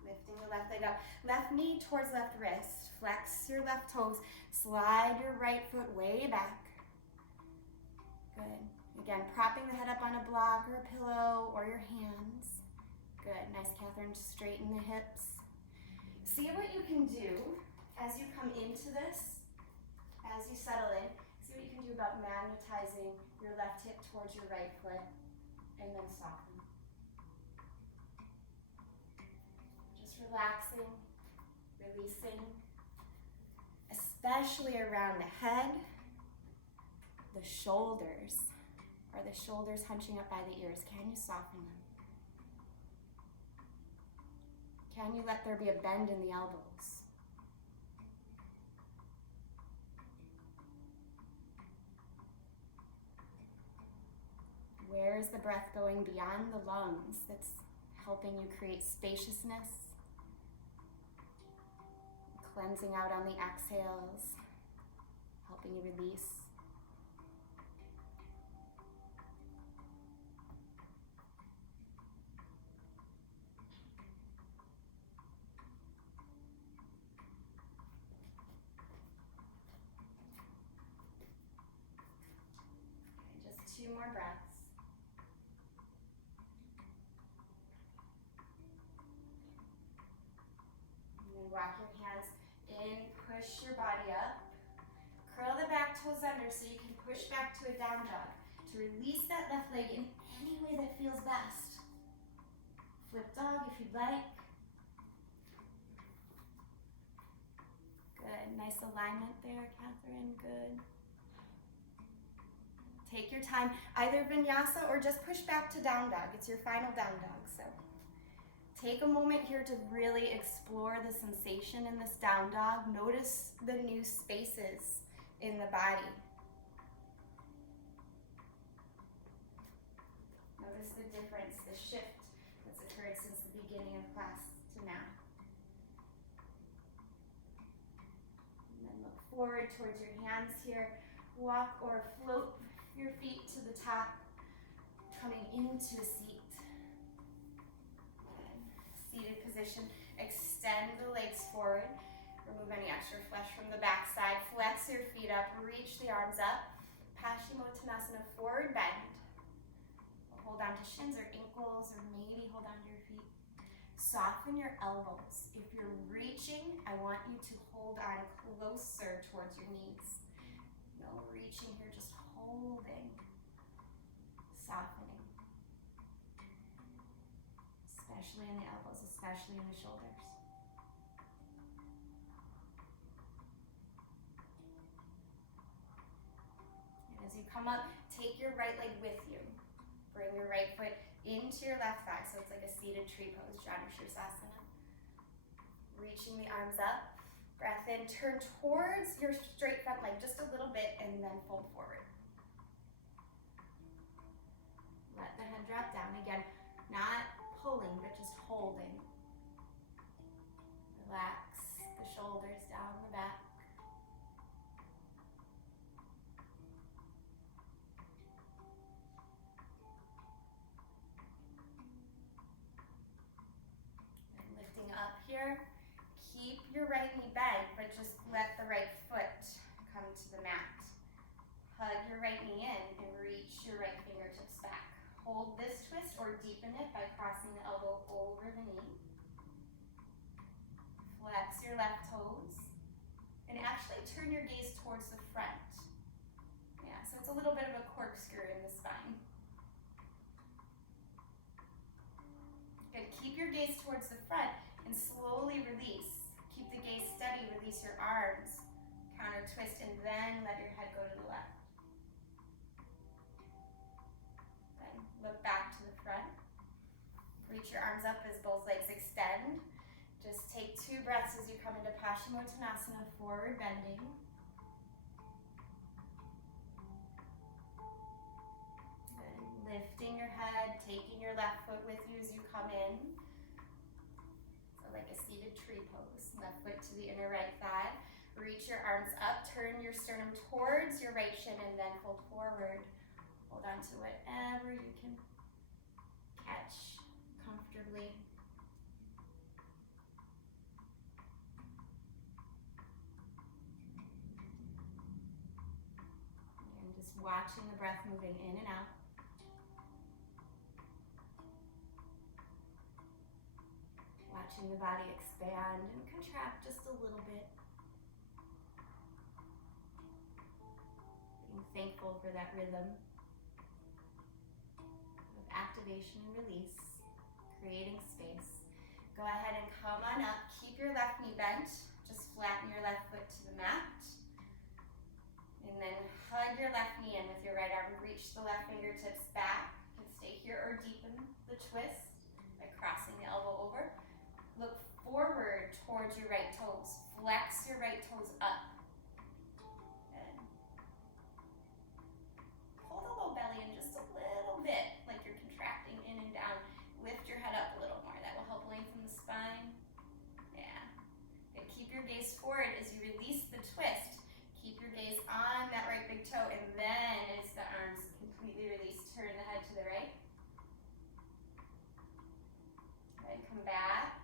Lifting the left leg up. Left knee towards left wrist. Flex your left toes. Slide your right foot way back. Good. Again, propping the head up on a block or a pillow or your hands. Good. Nice, Catherine. Straighten the hips. See what you can do as you come into this, as you settle in. See what you can do about magnetizing your left hip towards your right foot and then soften. Relaxing, releasing, especially around the head, the shoulders. Are the shoulders hunching up by the ears? Can you soften them? Can you let there be a bend in the elbows? Where is the breath going beyond the lungs that's helping you create spaciousness? Cleansing out on the exhales, helping you release. Okay, just 2 more breaths. And then walk your hands in, push your body up. Curl the back toes under so you can push back to a down dog. To release that left leg in any way that feels best. Flip dog if you'd like. Good, nice alignment there, Catherine, good. Take your time, either vinyasa or just push back to down dog. It's your final down dog, so. Take a moment here to really explore the sensation in this down dog. Notice the new spaces in the body. Notice the difference, the shift that's occurred since the beginning. beginning of class to now. And then look forward towards your hands here. Walk or float your feet to the top, coming into a seat. Good. Seated position. Extend the legs forward. Remove any extra flesh from the back side. Flex your feet up. Reach the arms up. Paschimottanasana, forward bend. Hold on to shins or ankles, or maybe hold on to your feet. Soften your elbows. If you're reaching, I want you to hold on closer towards your knees. No reaching here, just holding. Softening. Especially in the elbows, especially in the shoulders. And as you come up, take your right leg with you. Bring your right foot into your left thigh, so it's like a seated tree pose, Janu Shirsasana. Reaching the arms up. Breath in, turn towards your straight front leg just a little bit, and then fold forward. Let the head drop down. Again, not pulling, but just holding. Relax the shoulders down the back. And lifting up here. Keep your right knee bent, but just let the right foot come to the mat. Hug your right knee in and reach your right fingertips back. Hold this twist or deepen it by crossing the elbow over the knee. Flex your left toes. And actually turn your gaze towards the front. Yeah, so it's a little bit of a corkscrew in the spine. Good, keep your gaze towards the front and slowly release. Keep the gaze steady, release your arms. Counter twist and then let your head go to the left. Then look back to the front. Reach your arms up as both legs extend. Just take 2 breaths as you come into Paschimottanasana, forward bending. Then lifting your head, taking your left foot with you as you come in. So like a seated tree pose. Left foot to the inner right thigh. Reach your arms up, turn your sternum towards your right shin and then fold forward. Hold on to whatever you can catch comfortably. And just watching the breath moving in and out. Watching the body expand and contract just a little bit. Being thankful for that rhythm of activation and release, creating space. Go ahead and come on up. Keep your left knee bent. Just flatten your left foot to the mat. And then hug your left knee in with your right arm. Reach the left fingertips back. You can stay here or deepen the twist by crossing the elbow over. Look forward towards your right toes. Flex your right toes up. Good. Hold the low belly in just a little bit, like you're contracting in and down. Lift your head up a little more. That will help lengthen the spine. Yeah. Good. Keep your gaze forward as you release the twist. Keep your gaze on that right big toe, and then as the arms completely release, turn the head to the right. Good. Come back.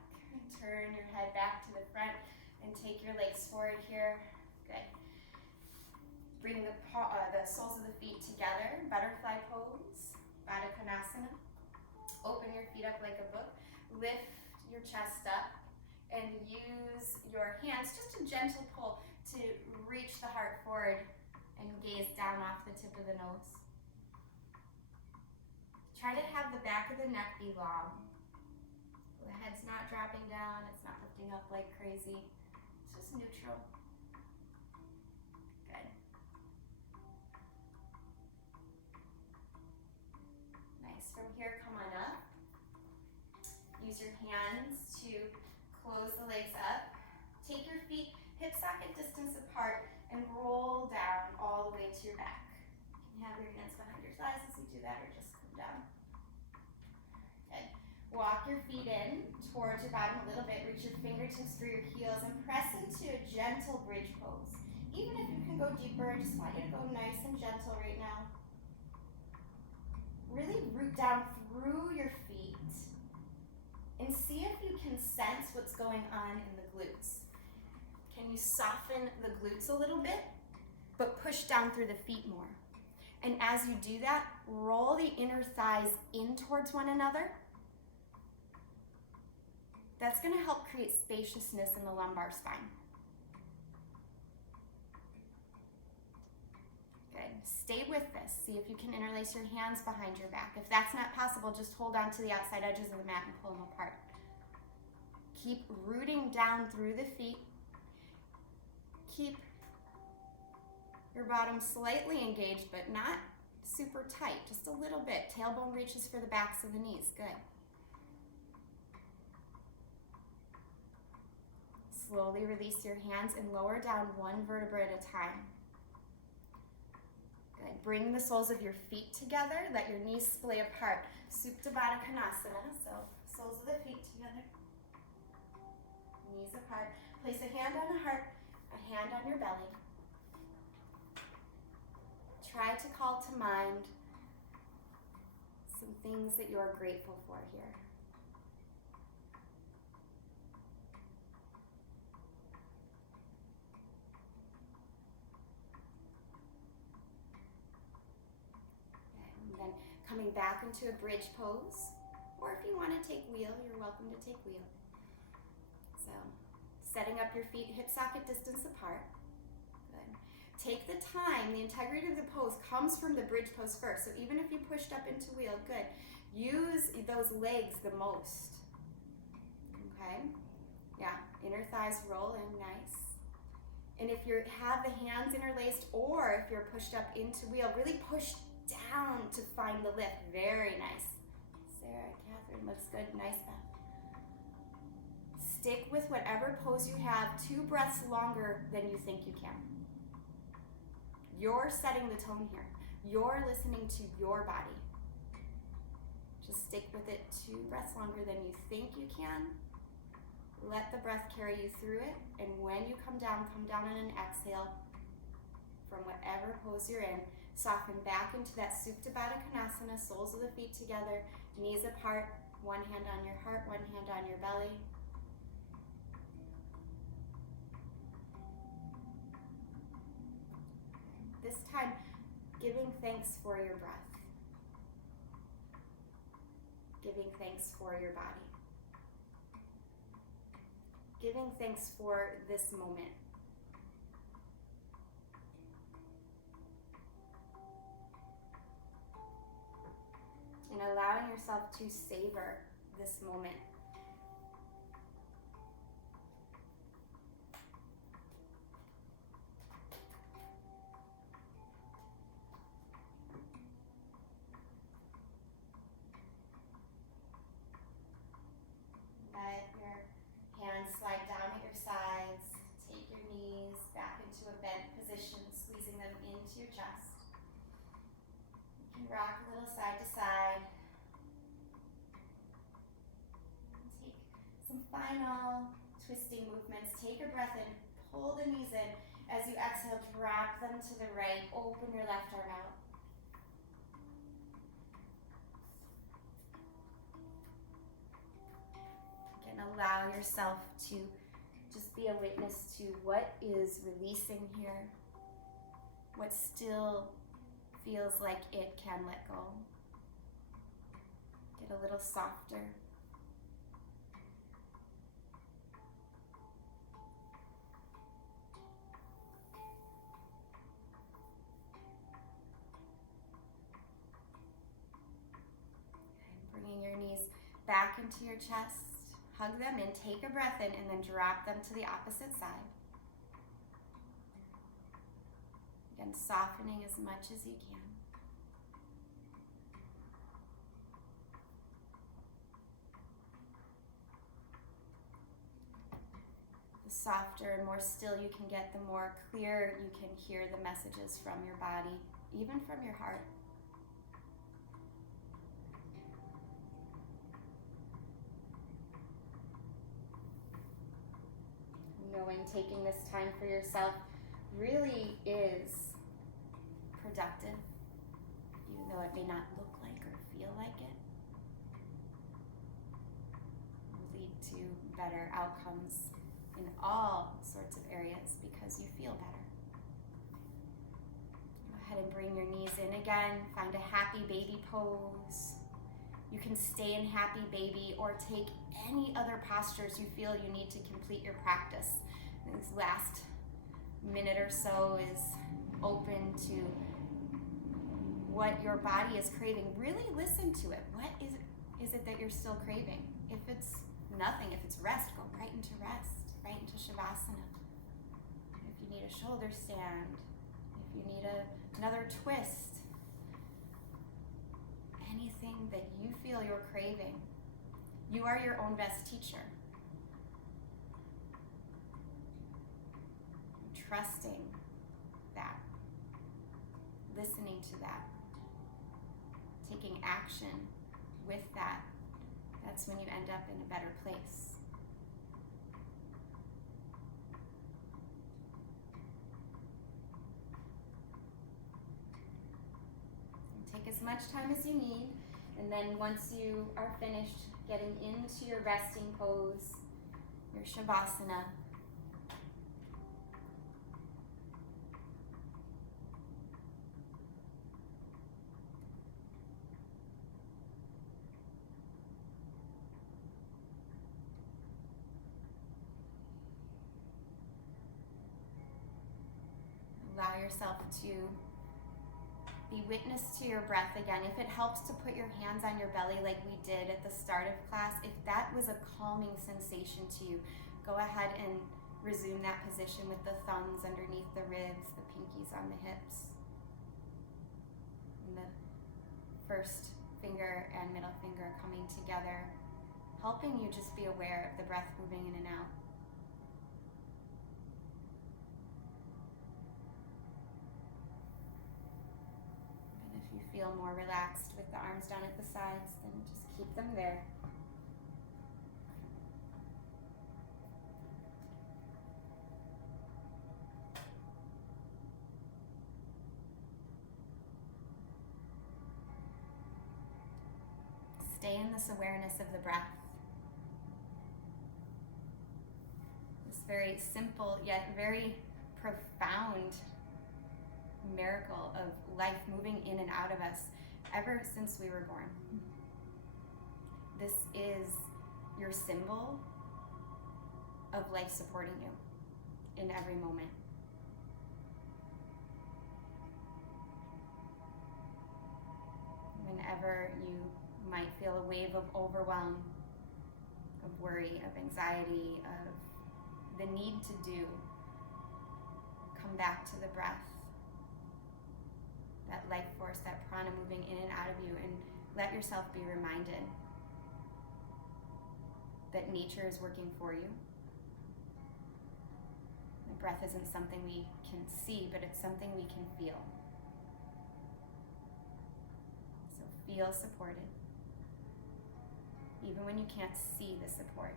Turn your head back to the front and take your legs forward here. Good. Bring the soles of the feet together. Butterfly pose. Baddha Konasana. Open your feet up like a book. Lift your chest up and use your hands, just a gentle pull, to reach the heart forward and gaze down off the tip of the nose. Try to have the back of the neck be long. The head's not dropping down, it's not lifting up like crazy. It's just neutral. Good. Nice. From here, come on up. Use your hands to close the legs up. Take your feet hip socket distance apart and roll down all the way to your back. You can have your hands behind your thighs as you do that, or just come down. Good. Walk your feet in towards your bottom a little bit. Reach your fingertips for your heels and press into a gentle bridge pose. Even if you can go deeper, I just want you to go nice and gentle right now. Really root down through your feet and see if you can sense what's going on in the glutes. Can you soften the glutes a little bit, but push down through the feet more? And as you do that, roll the inner thighs in towards one another. That's going to help create spaciousness in the lumbar spine. Good. Stay with this. See if you can interlace your hands behind your back. If that's not possible, just hold on to the outside edges of the mat and pull them apart. Keep rooting down through the feet. Keep your bottom slightly engaged, but not super tight, just a little bit. Tailbone reaches for the backs of the knees. Good. Slowly release your hands and lower down one vertebra at a time. Good. Bring the soles of your feet together. Let your knees splay apart. Supta Baddha Konasana. So soles of the feet together. Knees apart. Place a hand on the heart, a hand on your belly. Try to call to mind some things that you are grateful for here. And then coming back into a bridge pose, or if you want to take wheel, you're welcome to take wheel. So, setting up your feet hip socket distance apart. Good. Take the time, the integrity of the pose comes from the bridge pose first. So even if you pushed up into wheel, good. Use those legs the most. Okay? Yeah, inner thighs roll in, nice. And if you have the hands interlaced or if you're pushed up into wheel, really push down to find the lift. Very nice. Sarah, Catherine, looks good. Nice back. Stick with whatever pose you have 2 breaths longer than you think you can. You're setting the tone here. You're listening to your body. Just stick with it 2 breaths longer than you think you can. Let the breath carry you through it. And when you come down on an exhale from whatever pose you're in. Soften back into that Supta Baddha Konasana, soles of the feet together, knees apart, one hand on your heart, one hand on your belly. This time, giving thanks for your breath. Giving thanks for your body. Giving thanks for this moment. And allowing yourself to savor this moment. Let your hands slide down at your sides. Take your knees back into a bent position, squeezing them into your chest. You can rock a little side to side. Take some final twisting movements. Take a breath in, pull the knees in. As you exhale, drop them to the right. Open your left arm out. And allow yourself to just be a witness to what is releasing here, what still feels like it can let go. Get a little softer. And bringing your knees back into your chest. Hug them in, take a breath in, and then drop them to the opposite side. Again, softening as much as you can. The softer and more still you can get, the more clear you can hear the messages from your body, even from your heart. knowing taking this time for yourself really is productive, even though it may not look like or feel like it. It will lead to better outcomes in all sorts of areas because you feel better. Go ahead and bring your knees in again. Find a happy baby pose. You can stay in happy baby or take any other postures you feel you need to complete your practice. This last minute or so is open to what your body is craving. Really listen to it. What is it that you're still craving? If it's nothing, if it's rest, go right into rest, right into Shavasana. If you need a shoulder stand, if you need another twist, anything that you feel you're craving, you are your own best teacher. Trusting that, listening to that, taking action with that, that's when you end up in a better place. And take as much time as you need, and then once you are finished getting into your resting pose, your Shavasana, allow yourself to be witness to your breath again. If it helps to put your hands on your belly like we did at the start of class, if that was a calming sensation to you, go ahead and resume that position with the thumbs underneath the ribs, the pinkies on the hips, and the first finger and middle finger coming together, helping you just be aware of the breath moving in and out. Feel more relaxed with the arms down at the sides, then just keep them there. Stay in this awareness of the breath. This very simple yet very profound miracle of life moving in and out of us ever since we were born. This is your symbol of life supporting you in every moment. Whenever you might feel a wave of overwhelm, of worry, of anxiety, of the need to do, come back to the breath. That life force, that prana moving in and out of you, and let yourself be reminded that nature is working for you. The breath isn't something we can see, but it's something we can feel. So feel supported, even when you can't see the support.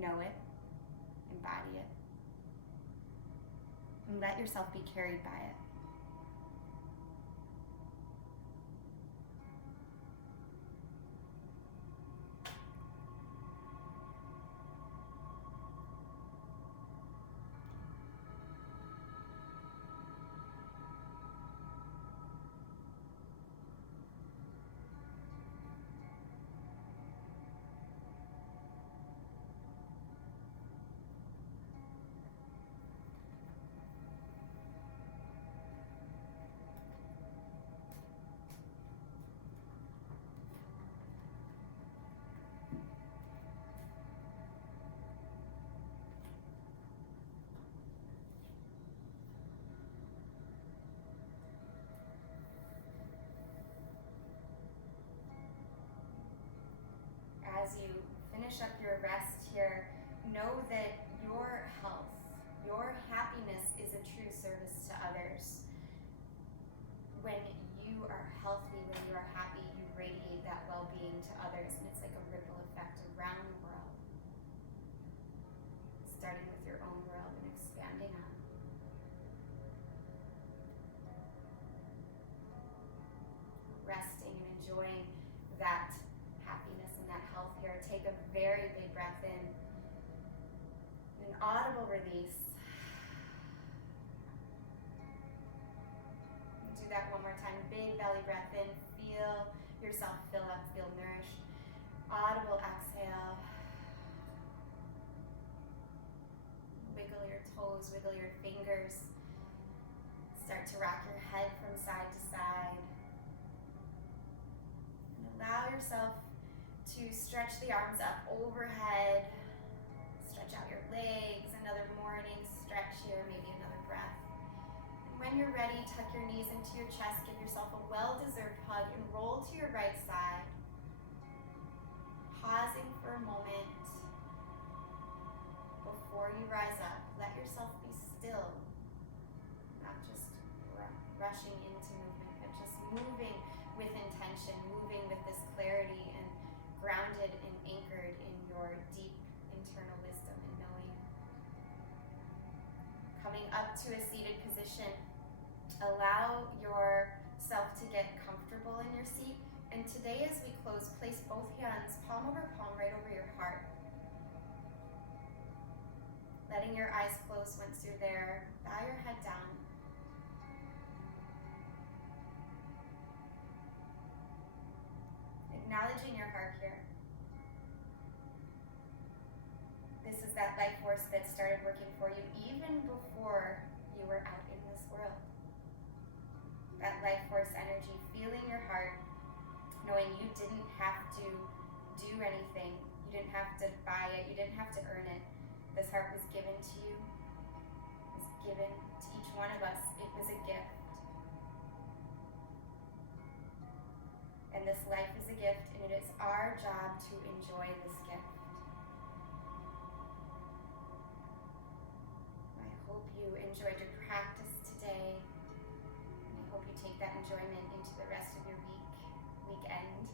Know it, embody it, and let yourself be carried by it. As you finish up your rest here, know that your health, your happiness is a true service to others. When you are healthy, when you are happy, you radiate that well-being to others, and it's like a ripple effect around the world. very big breath in. An audible release. Do that one more time. Big belly breath in. Feel yourself fill up, feel nourished. Audible exhale. Wiggle your toes, wiggle your fingers. Start to rock your head from side to side. And allow yourself to stretch the arms up overhead. Stretch out your legs. Another morning stretch here, maybe another breath. And when you're ready, tuck your knees into your chest. Give yourself a well-deserved hug and roll to your right side. Pausing for a moment before you rise up. Let yourself be still. Not just rushing into movement, but just moving with intention, moving with this clarity and grounded and anchored in your deep internal wisdom and knowing. Coming up to a seated position, allow yourself to get comfortable in your seat. And today as we close, place both hands palm over palm right over your heart. Letting your eyes close once you're there. Bow your head down. Acknowledging your heart here. This is that life force that started working for you even before you were out in this world. That life force energy, feeling your heart, knowing you didn't have to do anything. You didn't have to buy it. You didn't have to earn it. This heart was given to you. It was given to each one of us. It was a gift. And this life is a gift, and it is our job to enjoy this gift. I hope you enjoyed your practice today. And I hope you take that enjoyment into the rest of your weekend.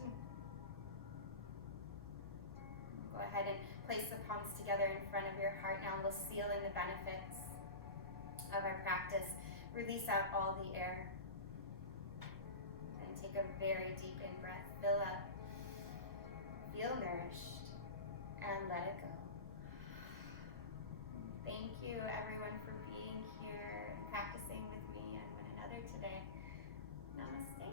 Go ahead and place the palms together in front of your heart now, and we'll seal in the benefits of our practice. Release out all the air. And take a very deep in-breath. Fill up. Feel nourished. And let it go. Thank you, everyone, for being here and practicing with me and one another today. Namaste.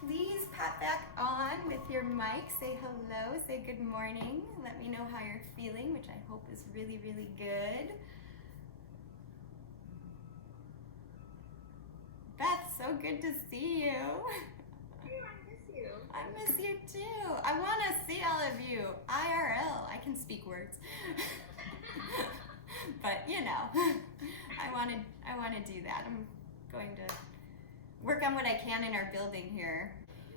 Please pop back on with your mic. Say hello, say good morning. Let me know how you're feeling, which I hope is really, really good. Beth, so good to see you. Hey, I miss you. I miss you too. I want to see all of you. IRL. I can speak words. But you know, I want to do that. I'm going to work on what I can in our building here.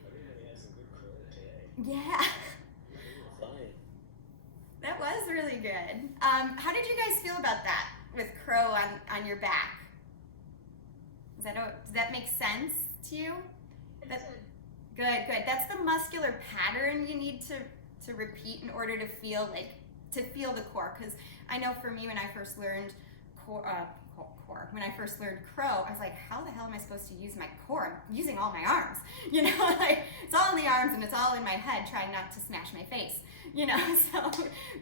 Everybody has some good crow today. Yeah. Fine. That was really good. How did you guys feel about that with crow on your back? Does that make sense to you? Good. That's the muscular pattern you need to repeat in order to feel the core. Because I know for me, when I first learned when I first learned crow, I was like, how the hell am I supposed to use my core? I'm using all my arms, you know, like it's all in the arms and it's all in my head, trying not to smash my face, you know. So,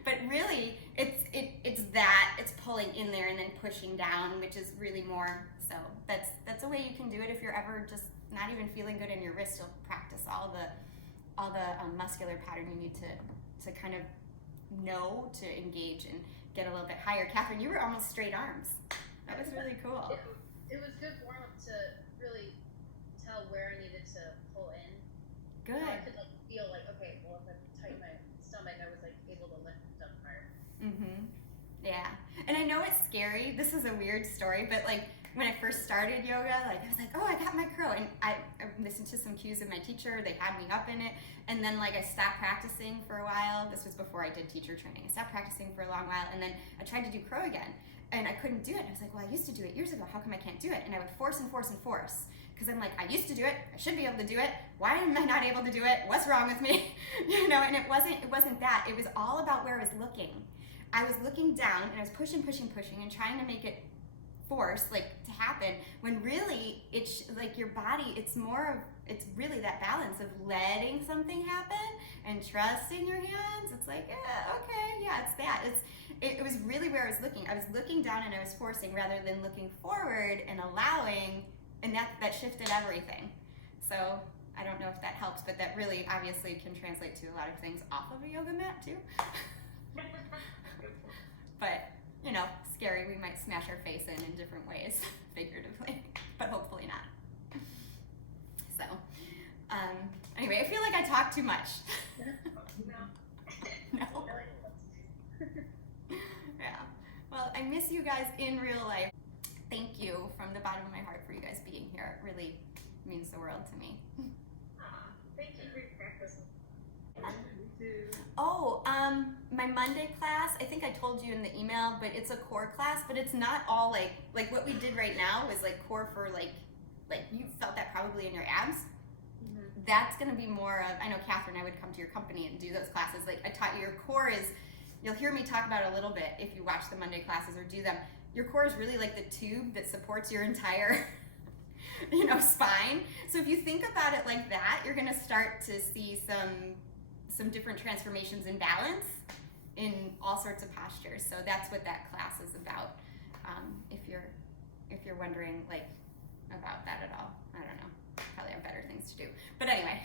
but really, it's pulling in there and then pushing down, which is really more. So that's a way you can do it if you're ever just not even feeling good in your wrist. You'll practice all the muscular pattern you need to kind of know to engage and get a little bit higher. Catherine, you were almost straight arms. That was really cool. It was good warm up to really tell where I needed to pull in. Good. I could feel okay, well, if I tighten my stomach, I was able to lift up higher. Mhm. Yeah. And I know it's scary. This is a weird story, but when I first started yoga, I was like, oh, I got my crow. And I listened to some cues of my teacher. They had me up in it. And then I stopped practicing for a while. This was before I did teacher training. I stopped practicing for a long while. And then I tried to do crow again. And I couldn't do it. I was like, well, I used to do it years ago. How come I can't do it? And I would force. Because I'm like, I used to do it. I should be able to do it. Why am I not able to do it? What's wrong with me? You know, and it wasn't that. It was all about where I was looking. I was looking down and I was pushing and trying to make it force like to happen, when really it's like your body, it's really that balance of letting something happen and trusting your hands. It's like, okay, yeah, it's that. It was really where I was looking. I was looking down and I was forcing rather than looking forward and allowing, and that shifted everything. So I don't know if that helps, but that really obviously can translate to a lot of things off of a yoga mat too. But, you know, scary, we might smash our face in different ways, figuratively, but hopefully not. So, anyway, I feel like I talk too much. No. Yeah. Well, I miss you guys in real life. Thank you from the bottom of my heart for you guys being here. It really means the world to me. Thank you for your practice. Oh, my Monday class, I think I told you in the email, but it's a core class, but it's not all like what we did right now was like core for like you felt that probably in your abs. Mm-hmm. That's going to be more of, I know Catherine, I would come to your company and do those classes. Like I taught you, your core is, you'll hear me talk about it a little bit if you watch the Monday classes or do them. Your core is really like the tube that supports your entire spine. So if you think about it like that, you're going to start to see some different transformations in balance in all sorts of postures. So that's what that class is about. If you're wondering like about that at all, I don't know. Probably have better things to do. But anyway,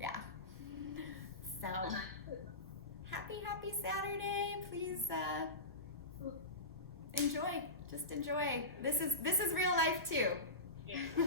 yeah. So happy Saturday. Please enjoy. Just enjoy. This is real life too. Yeah.